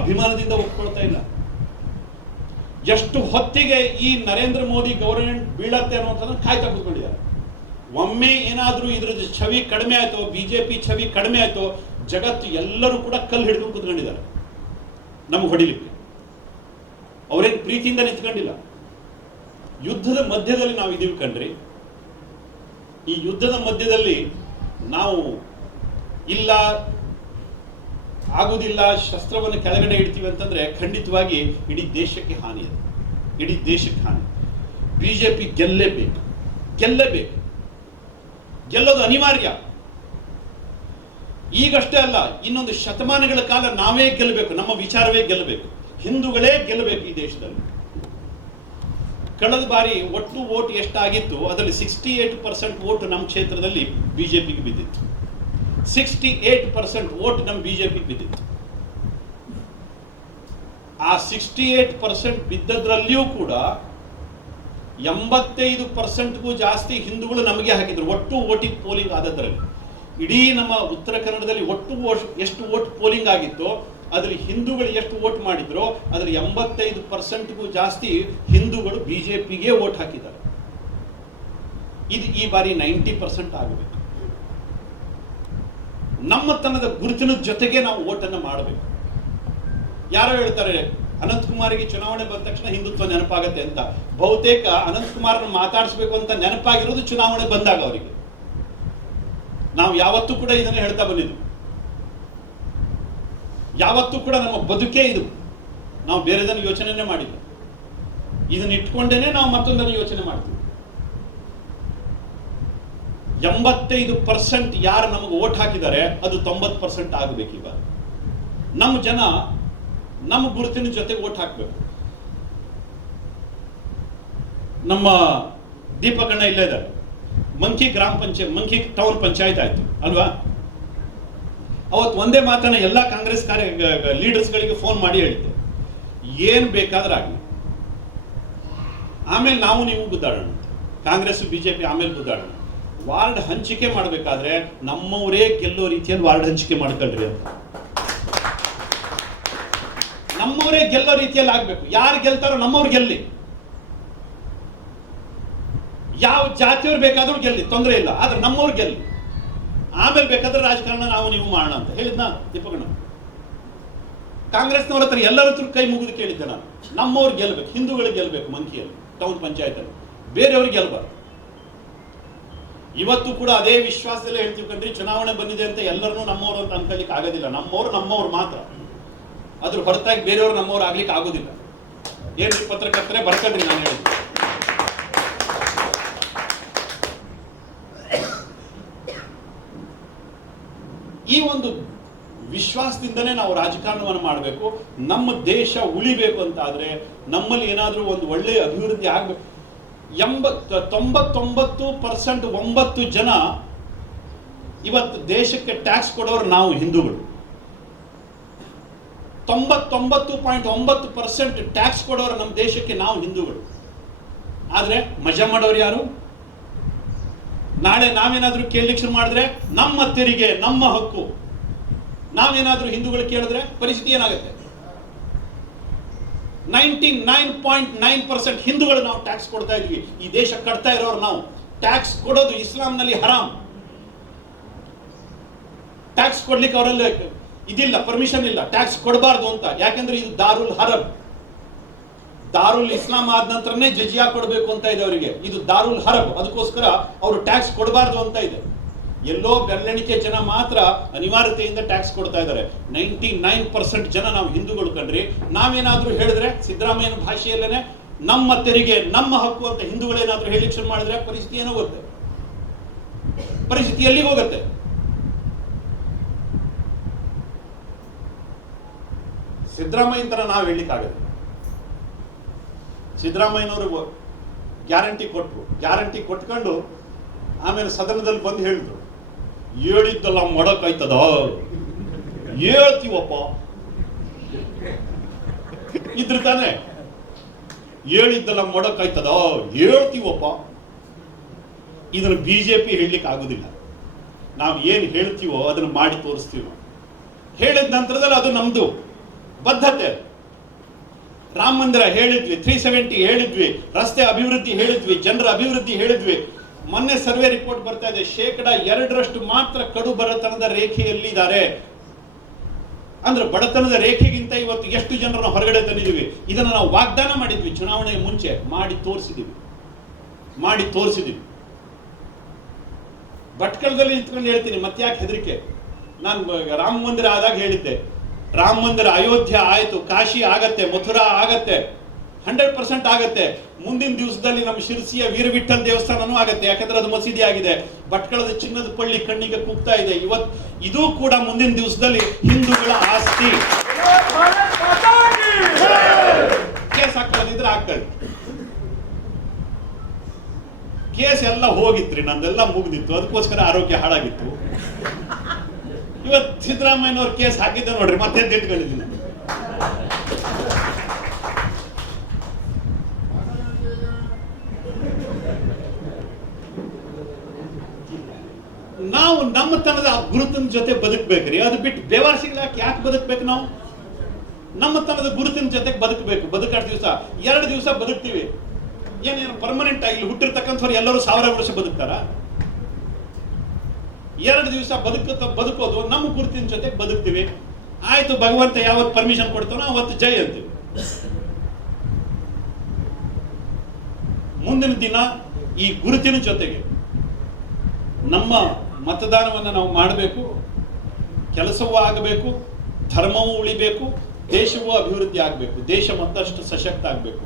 ಅಭಿಮಾನದಿಂದ ಒಪ್ಕೊಳ್ತಾ ಇಲ್ಲ. ಎಷ್ಟು ಹೊತ್ತಿಗೆ ಈ ನರೇಂದ್ರ ಮೋದಿ ಗವರ್ಮೆಂಟ್ ಬೀಳತ್ತೆ ಅನ್ನೋದನ್ನ ಕಾಯ್ತಾ ಕೂತ್ಕೊಂಡಿದ್ದಾರೆ. ಒಮ್ಮೆ ಏನಾದ್ರೂ ಇದ್ರದ್ದು ಛವಿ ಕಡಿಮೆ ಆಯ್ತೋ, ಬಿಜೆಪಿ ಛವಿ ಕಡಿಮೆ ಆಯ್ತೋ, ಜಗತ್ತು ಎಲ್ಲರೂ ಕೂಡ ಕಲ್ಲು ಹಿಡಿದು ಕೂತ್ಕೊಂಡಿದ್ದಾರೆ ನಮಗೆ ಹೊಡಿಲಿಕ್ಕೆ. ಅವರೇನು ಪ್ರೀತಿಯಿಂದ ನಿಂತ್ಕೊಂಡಿಲ್ಲ. ಯುದ್ಧದ ಮಧ್ಯದಲ್ಲಿ ನಾವು ಇದೀವಿ ಕಣ್ರಿ. ಈ ಯುದ್ಧದ ಮಧ್ಯದಲ್ಲಿ ನಾವು ಇಲ್ಲ ಆಗುದಿಲ್ಲ, ಶಸ್ತ್ರವನ್ನು ಕೆಳಗಡೆ ಇಡ್ತೀವಿ ಅಂತಂದ್ರೆ ಖಂಡಿತವಾಗಿ ಇಡೀ ದೇಶಕ್ಕೆ ಹಾನಿ. ಅದು ಇಡೀ ದೇಶಕ್ಕೆ ಹಾನಿ. ಬಿಜೆಪಿ ಗೆಲ್ಲೇಬೇಕು, ಗೆಲ್ಲೋದು ಅನಿವಾರ್ಯ. ಈಗಷ್ಟೇ ಅಲ್ಲ, ಇನ್ನೊಂದು ಶತಮಾನಗಳ ಕಾಲ ನಾವೇ ಗೆಲ್ಲಬೇಕು, ನಮ್ಮ ವಿಚಾರವೇ ಗೆಲ್ಲಬೇಕು, ಹಿಂದೂಗಳೇ ಗೆಲ್ಲಬೇಕು ಈ ದೇಶದಲ್ಲಿ. ಕಳೆದ ಬಾರಿ ಒಟ್ಟು ವೋಟ್ ಎಷ್ಟಾಗಿತ್ತು ಅದರಲ್ಲಿ 68% ವೋಟ್ ನಮ್ಮ ಕ್ಷೇತ್ರದಲ್ಲಿ ಬಿಜೆಪಿಗೆ ಬಿದ್ದಿತ್ತು. 68% ವೋಟ್ ನಮ್ಮ ಬಿಜೆಪಿಗೆ ಬಿದ್ದಿತ್ತು. ಆ 68% ಬಿದ್ದದ್ರಲ್ಲಿಯೂ ಕೂಡ 85%ಗೂ ಜಾಸ್ತಿ ಹಿಂದೂಗಳು ನಮಗೆ ಹಾಕಿದ್ರು ಒಟ್ಟು ವೋಟಿಂಗ್ ಪೋಲಿಂಗ್ ಆದದ್ರಲ್ಲಿ. ಇಡೀ ನಮ್ಮ ಉತ್ತರ ಕನ್ನಡದಲ್ಲಿ ಒಟ್ಟು ಎಷ್ಟು ವೋಟ್ ಪೋಲಿಂಗ್ ಆಗಿತ್ತು ಅದರಲ್ಲಿ ಹಿಂದೂಗಳು ಎಷ್ಟು ವೋಟ್ ಮಾಡಿದ್ರು ಅದರಲ್ಲಿ 85%ಗೂ ಜಾಸ್ತಿ ಹಿಂದೂಗಳು ಬಿಜೆಪಿಗೆ ವೋಟ್ ಹಾಕಿದ್ದಾರೆ. ಇದು ಈ ಬಾರಿ 90% ಆಗಬೇಕು. ನಮ್ಮತನದ ಗುರುತಿನ ಜೊತೆಗೆ ನಾವು ವೋಟನ್ನು ಮಾಡಬೇಕು. ಯಾರೋ ಹೇಳ್ತಾರೆ ಅನಂತಕುಮಾರ್ಗೆ ಚುನಾವಣೆ ಬಂದ ತಕ್ಷಣ ಹಿಂದುತ್ವ ನೆನಪಾಗತ್ತೆ ಅಂತ. ಬಹುತೇಕ ಅನಂತಕುಮಾರ್ನ ಮಾತಾಡಿಸ್ಬೇಕು ಅಂತ ನೆನಪಾಗಿರೋದು ಚುನಾವಣೆ ಬಂದಾಗ ಅವರಿಗೆ. ನಾವು ಯಾವತ್ತೂ ಕೂಡ ಇದನ್ನು ಹೇಳ್ತಾ ಬಂದಿದ್ದು, ಯಾವತ್ತೂ ಕೂಡ ನಮ್ಮ ಬದುಕೇ ಇದು. ನಾವು ಬೇರೆದನ್ನು ಯೋಚನೆ ಮಾಡಿಲ್ಲ, ಇದನ್ನ ಇಟ್ಕೊಂಡೇನೆ ನಾವು ಮತ್ತೊಂದನ್ನು ಯೋಚನೆ ಮಾಡ್ತೀವಿ. 85% ಯಾರು ನಮಗೆ ವೋಟ್ ಹಾಕಿದ್ದಾರೆ ಅದು 90% ಆಗಬೇಕು. ಇವಾಗ ನಮ್ಮ ಜನ ನಮ್ಮ ಗುರುತಿನ ಜೊತೆ ವೋಟ್ ಹಾಕಬೇಕು. ನಮ್ಮ ದೀಪಕಣ್ಣ ಇಲ್ಲೇ ಇದ್ದಾರೆ. ಮಂಕಿ ಗ್ರಾಮ ಪಂಚಾಯತ್, ಮಂಕಿ ಟೌನ್ ಪಂಚಾಯತ್ ಆಯ್ತು ಅಲ್ವಾ? ಅವತ್ತು ಒಂದೇ ಮಾತನ್ನ ಎಲ್ಲ ಕಾಂಗ್ರೆಸ್ ಲೀಡರ್ಸ್ಗಳಿಗೆ ಫೋನ್ ಮಾಡಿ ಹೇಳಿದ್ದೆ, ಏನ್ ಬೇಕಾದ್ರೆ ಆಗಲಿ, ಆಮೇಲೆ ನಾವು ನೀವು ಗುದ್ದಾಡೋಣ, ಕಾಂಗ್ರೆಸ್ ಬಿಜೆಪಿ ಆಮೇಲೆ ಗುದ್ದಾಡೋಣ. ವಾರ್ಡ್ ಹಂಚಿಕೆ ಮಾಡಬೇಕಾದ್ರೆ ನಮ್ಮವರೇ ಗೆಲ್ಲೋ ರೀತಿಯಲ್ಲಿ ವಾರ್ಡ್ ಹಂಚಿಕೆ ಮಾಡ್ಕೊಳ್ರಿ ಅಂತ. ನಮ್ಮವರೇ ಗೆಲ್ಲೋ ರೀತಿಯಲ್ಲಿ ಆಗ್ಬೇಕು. ಯಾರು ಗೆಲ್ತಾರೋ ನಮ್ಮವ್ರು ಗೆಲ್ಲಿ, ಯಾವ ಜಾತಿಯವ್ರು ಬೇಕಾದ್ರೂ ಗೆಲ್ಲಿ, ತೊಂದರೆ ಇಲ್ಲ, ಆದ್ರೆ ನಮ್ಮವ್ರು ಗೆಲ್ಲಿ. ಆಮೇಲೆ ಬೇಕಾದ್ರೆ ರಾಜಕಾರಣ ನಾವು ನೀವು ಮಾಡೋಣ ಅಂತ ಹೇಳಿದ್ನ ದೀಪಕಣ್ಣ. ಕಾಂಗ್ರೆಸ್ನವ್ರ ಹತ್ರ ಎಲ್ಲರ ಹತ್ರ ಕೈ ಮುಗಿದು ಕೇಳಿದ್ದೆ ನಾನು, ನಮ್ಮವ್ರು ಗೆಲ್ಬೇಕು, ಹಿಂದೂಗಳಿಗೆ ಗೆಲ್ಬೇಕು ಮಂಕಿಯಲ್ಲಿ ಟೌನ್ ಪಂಚಾಯತ್ ಅಲ್ಲಿ, ಬೇರೆಯವ್ರಿಗೆ ಗೆಲ್ಬಾರ್ದು. ಇವತ್ತು ಕೂಡ ಅದೇ ವಿಶ್ವಾಸದಲ್ಲೇ ಹೇಳ್ತೀವಿ ಕಣ್ರಿ. ಚುನಾವಣೆ ಬಂದಿದೆ ಅಂತ ಎಲ್ಲರನ್ನೂ ನಮ್ಮವರು ಅಂತ ಅನ್ಕೊಳ್ಳಿಕ್ಕೆ ಆಗೋದಿಲ್ಲ. ನಮ್ಮವ್ರು ಮಾತ್ರ, ಅದ್ರ ಹೊರತಾಗಿ ಬೇರೆಯವ್ರು ನಮ್ಮವ್ರು ಆಗ್ಲಿಕ್ಕೆ ಆಗೋದಿಲ್ಲ. ಏನ್ರಿ ಪತ್ರಕರ್ತರೆ ಬರ್ಕಳ್ರಿ, ನಾನು ಹೇಳಿದ್ದೆ. ಈ ಒಂದು ವಿಶ್ವಾಸದಿಂದನೇ ನಾವು ರಾಜಕಾರಣವನ್ನು ಮಾಡಬೇಕು. ನಮ್ಮ ದೇಶ ಉಳಿಬೇಕು ಅಂತ ಆದ್ರೆ ನಮ್ಮಲ್ಲಿ ಏನಾದ್ರೂ ಒಂದು ಒಳ್ಳೆ ಅಭಿವೃದ್ಧಿ ಆಗ್ಬೇಕು. 99% 9 ಜನ ಇವತ್ತು ದೇಶಕ್ಕೆ ಟ್ಯಾಕ್ಸ್ ಕೊಡೋರು ನಾವು ಹಿಂದೂಗಳು. 99.9% ಟ್ಯಾಕ್ಸ್ ಕೊಡೋರು ನಮ್ಮ ದೇಶಕ್ಕೆ ನಾವು ಹಿಂದೂಗಳು. ಆದ್ರೆ ಮಜಾ ಮಾಡೋರು ಯಾರು? ನಾಳೆ ನಾವೇನಾದ್ರೂ ಕೇಳಲಿಕ್ಕೆ ಶುರು ಮಾಡಿದ್ರೆ ನಮ್ಮ ತೆರಿಗೆ ನಮ್ಮ ಹಕ್ಕು, ನಾವೇನಾದ್ರೂ ಹಿಂದೂಗಳು ಕೇಳಿದ್ರೆ ಪರಿಸ್ಥಿತಿ ಏನಾಗುತ್ತೆ? 99.9% ಹಿಂದೂಗಳು ನಾವು ಟ್ಯಾಕ್ಸ್ ಕೊಡ್ತಾ ಇದೀವಿ. ಈ ದೇಶ ಕಟ್ತಾ ಇರೋರು ನಾವು. ಟ್ಯಾಕ್ಸ್ ಕೊಡೋದು ಇಸ್ಲಾಂನಲ್ಲಿ ಹರಾಮ್. ಟ್ಯಾಕ್ಸ್ ಕೊಡ್ಲಿಕ್ಕೆ ಅವರಲ್ಲಿ ಇದಿಲ್ಲ, ಪರ್ಮಿಷನ್ ಇಲ್ಲ, ಟ್ಯಾಕ್ಸ್ ಕೊಡಬಾರ್ದು ಅಂತ. ಯಾಕಂದ್ರೆ ಇದು ದಾರುಲ್ ಹರಬ್, ದಾರುಲ್ ಇಸ್ಲಾಂ ಆದ ನಂತರನೇ ಜಜಿಯಾ ಕೊಡಬೇಕು ಅಂತ ಇದೆ ಅವರಿಗೆ. ಇದು ದಾರುಲ್ ಹರಬ್, ಅದಕ್ಕೋಸ್ಕರ ಅವರು ಟ್ಯಾಕ್ಸ್ ಕೊಡಬಾರ್ದು ಅಂತ ಇದೆ. ಎಲ್ಲೋ ಬೆರಳೆಣಿಕೆ ಜನ ಮಾತ್ರ ಅನಿವಾರ್ಯತೆಯಿಂದ ಟ್ಯಾಕ್ಸ್ ಕೊಡ್ತಾ ಇದ್ದಾರೆ. 99% ಜನ ನಾವು ಹಿಂದೂಗಳು ಕಣ್ರಿ. ನಾವೇನಾದ್ರೂ ಹೇಳಿದ್ರೆ ಸಿದ್ದರಾಮಯ್ಯನ ಭಾಷೆಯಲ್ಲೇನೆ ನಮ್ಮ ತೆರಿಗೆ ನಮ್ಮ ಹಕ್ಕು ಅಂತ ಹಿಂದೂಗಳೇನಾದ್ರೂ ಹೇಳಿಕ್ ಶುರು ಮಾಡಿದ್ರೆ ಪರಿಸ್ಥಿತಿ ಏನಾಗುತ್ತೆ? ಪರಿಸ್ಥಿತಿ ಎಲ್ಲಿಗೆ ಹೋಗುತ್ತೆ? ಸಿದ್ದರಾಮಯ್ಯನ ತರ ನಾವು ಹೇಳಲಿಕ್ಕಾಗತ್ತೆ. ಸಿದ್ದರಾಮಯ್ಯನವರು ಗ್ಯಾರಂಟಿ ಕೊಟ್ಟರು, ಗ್ಯಾರಂಟಿ ಕೊಟ್ಕೊಂಡು ಆಮೇಲೆ ಸದನದಲ್ಲಿ ಬಂದು ಹೇಳಿದ್ರು, ಹೇಳಿದ್ದಲ್ಲ ಮಾಡಕ್ಕಾಯ್ತದ, ಹೇಳ್ತೀವಪ್ಪ ಇದ್ರ ತಾನೆ, ಹೇಳಿದ್ದಲ್ಲ ಮಾಡಕ್ಕಾಯ್ತದ, ಹೇಳ್ತೀವಪ್ಪ. ಇದನ್ನು ಬಿಜೆಪಿ ಹೇಳಲಿಕ್ಕೆ ಆಗುದಿಲ್ಲ. ನಾವು ಏನು ಹೇಳ್ತೀವೋ ಅದನ್ನು ಮಾಡಿ ತೋರಿಸ್ತೀವಿ. ಹೇಳಿದ ನಂತರದಲ್ಲಿ ಅದು ನಮ್ದು ಬದ್ಧತೆ. ರಾಮ ಮಂದಿರ ಹೇಳಿದ್ವಿ, 370 ಹೇಳಿದ್ವಿ, ರಸ್ತೆ ಅಭಿವೃದ್ಧಿ ಹೇಳಿದ್ವಿ, ಜನರ ಅಭಿವೃದ್ಧಿ ಹೇಳಿದ್ವಿ. ಮೊನ್ನೆ ಸರ್ವೆ ರಿಪೋರ್ಟ್ ಬರ್ತಾ ಇದೆ, 2% ಮಾತ್ರ ಕಡು ಬಡತನದ ರೇಖೆಯಲ್ಲಿದ್ದಾರೆ. ಅಂದ್ರೆ ಬಡತನದ ರೇಖೆಗಿಂತ ಇವತ್ತು ಎಷ್ಟು ಜನರನ್ನು ಹೊರಗಡೆ ತಂದಿದ್ದೀವಿ. ಇದನ್ನು ನಾವು ವಾಗ್ದಾನ ಮಾಡಿದ್ವಿ ಚುನಾವಣೆಯ ಮುಂಚೆ, ಮಾಡಿ ತೋರಿಸಿದೀವಿ. ಭಟ್ಕಳದಲ್ಲಿ ನಿಂತ್ಕೊಂಡು ಹೇಳ್ತೀನಿ, ಮತ್ತೆ ಯಾಕೆ ಹೆದರಿಕೆ? ನಾನು ರಾಮ ಮಂದಿರ ಆದಾಗ ಹೇಳಿದ್ದೆ, ರಾಮ ಮಂದಿರ ಅಯೋಧ್ಯ ಆಯ್ತು, ಕಾಶಿ ಆಗತ್ತೆ, ಮಥುರಾ ಆಗತ್ತೆ, 100% ಆಗತ್ತೆ. ಮುಂದಿನ ದಿವಸದಲ್ಲಿ ನಮ್ಮ ಶಿರ್ಸಿಯ ವೀರವಿಠಲ್ ದೇವಸ್ಥಾನನೂ ಆಗತ್ತೆ, ಯಾಕಂದ್ರೆ ಅದು ಮಸೀದಿ ಆಗಿದೆ. ಭಟ್ಕಳದ ಚಿನ್ನದ ಪಳ್ಳಿ ಕಣ್ಣಿಗೆ ಕುಗ್ತಾ ಇದೆ. ಇದು ಕೂಡ ಮುಂದಿನ ದಿವಸದಲ್ಲಿ ಹಿಂದೂಗಳ ಆಸ್ತಿ. ಕೇಸ್ ಹಾಕೊಳ್ಳೋದಿದ್ರೆ ಹಾಕೊಳ್ಳಿ. ಕೇಸ್ ಎಲ್ಲ ಹೋಗಿತ್ರಿ, ನಂದೆಲ್ಲ ಮುಗ್ದಿತ್ತು, ಅದಕ್ಕೋಸ್ಕರ ಆರೋಗ್ಯ ಹಾಳಾಗಿತ್ತು. ಇವತ್ತು ಸಿದ್ದರಾಮಯ್ಯನವ್ರ ಕೇಸ್ ಹಾಕಿದ್ದೆ ನೋಡ್ರಿ, ಮತ್ತೆ ತಿಳ್ಕೊಂಡಿದ್ದೀನಿ. ನಾವು ನಮ್ಮತನದ ಗುರುತಿನ ಜೊತೆ ಬದುಕಬೇಕ್ರಿ. ಅದು ಬಿಟ್ಟು ಬೇವಾಸಿಗಳಾಗಿ ಯಾಕೆ ಬದುಕಬೇಕು? ನಾವು ನಮ್ಮತನದ ಗುರುತಿನ ಜೊತೆ ಬದುಕಬೇಕು. ಬದುಕಾಡ್ ದಿವಸ 2 ದಿವಸ ಬದುಕ್ತೀವಿ. ಏನೇನು ಪರ್ಮನೆಂಟ್ ಆಗಿ ಇಲ್ಲಿ ಹುಟ್ಟಿರ್ತಕ್ಕಂಥವ್ರು ಎಲ್ಲರೂ 1000 ವರ್ಷ ಬದುಕ್ತಾರ? 2 ದಿವಸ ಬದುಕೋದು ನಮ್ಮ ಗುರುತಿನ ಜೊತೆ ಬದುಕ್ತೀವಿ. ಆಯ್ತು, ಭಗವಂತ ಯಾವತ್ತು ಪರ್ಮಿಷನ್ ಕೊಡ್ತಾನೋ ಅವತ್ತು ಜೈ ಅಂತೀವಿ. ಮುಂದಿನ ದಿನ ಈ ಗುರುತಿನ ಜೊತೆಗೆ ನಮ್ಮ ಮತದಾನವನ್ನು ನಾವು ಮಾಡಬೇಕು, ಕೆಲಸವೂ ಆಗಬೇಕು, ಧರ್ಮವೂ ಉಳಿಬೇಕು, ದೇಶವೂ ಅಭಿವೃದ್ಧಿ ಆಗಬೇಕು, ದೇಶ ಮತ್ತಷ್ಟು ಸಶಕ್ತ ಆಗಬೇಕು.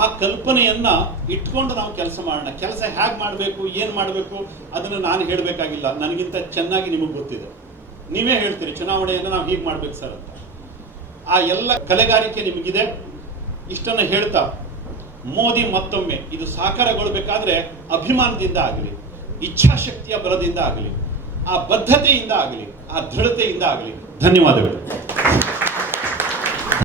ಆ ಕಲ್ಪನೆಯನ್ನ ಇಟ್ಕೊಂಡು ನಾವು ಕೆಲಸ ಮಾಡೋಣ. ಕೆಲಸ ಹೇಗೆ ಮಾಡಬೇಕು, ಏನು ಮಾಡಬೇಕು ಅದನ್ನು ನಾನು ಹೇಳಬೇಕಾಗಿಲ್ಲ, ನನಗಿಂತ ಚೆನ್ನಾಗಿ ನಿಮಗೆ ಗೊತ್ತಿದೆ. ನೀವೇ ಹೇಳ್ತೀರಿ ಚುನಾವಣೆಯನ್ನು ನಾವು ಹೀಗೆ ಮಾಡ್ಬೇಕು ಸರ್ ಅಂತ. ಆ ಎಲ್ಲ ಕಲೆಗಾರಿಕೆ ನಿಮಗಿದೆ. ಇಷ್ಟನ್ನು ಹೇಳ್ತಾ ಮೋದಿ ಮತ್ತೊಮ್ಮೆ ಇದು ಸಾಕಾರಗೊಳ್ಳಬೇಕಾದ್ರೆ ಅಭಿಮಾನದಿಂದ ಆಗಲಿ, ಇಚ್ಛಾಶಕ್ತಿಯ ಬಲದಿಂದ ಆಗಲಿ, ಆ ಬದ್ಧತೆಯಿಂದ ಆಗಲಿ, ಆ ದೃಢತೆಯಿಂದ ಆಗಲಿ. ಧನ್ಯವಾದಗಳು.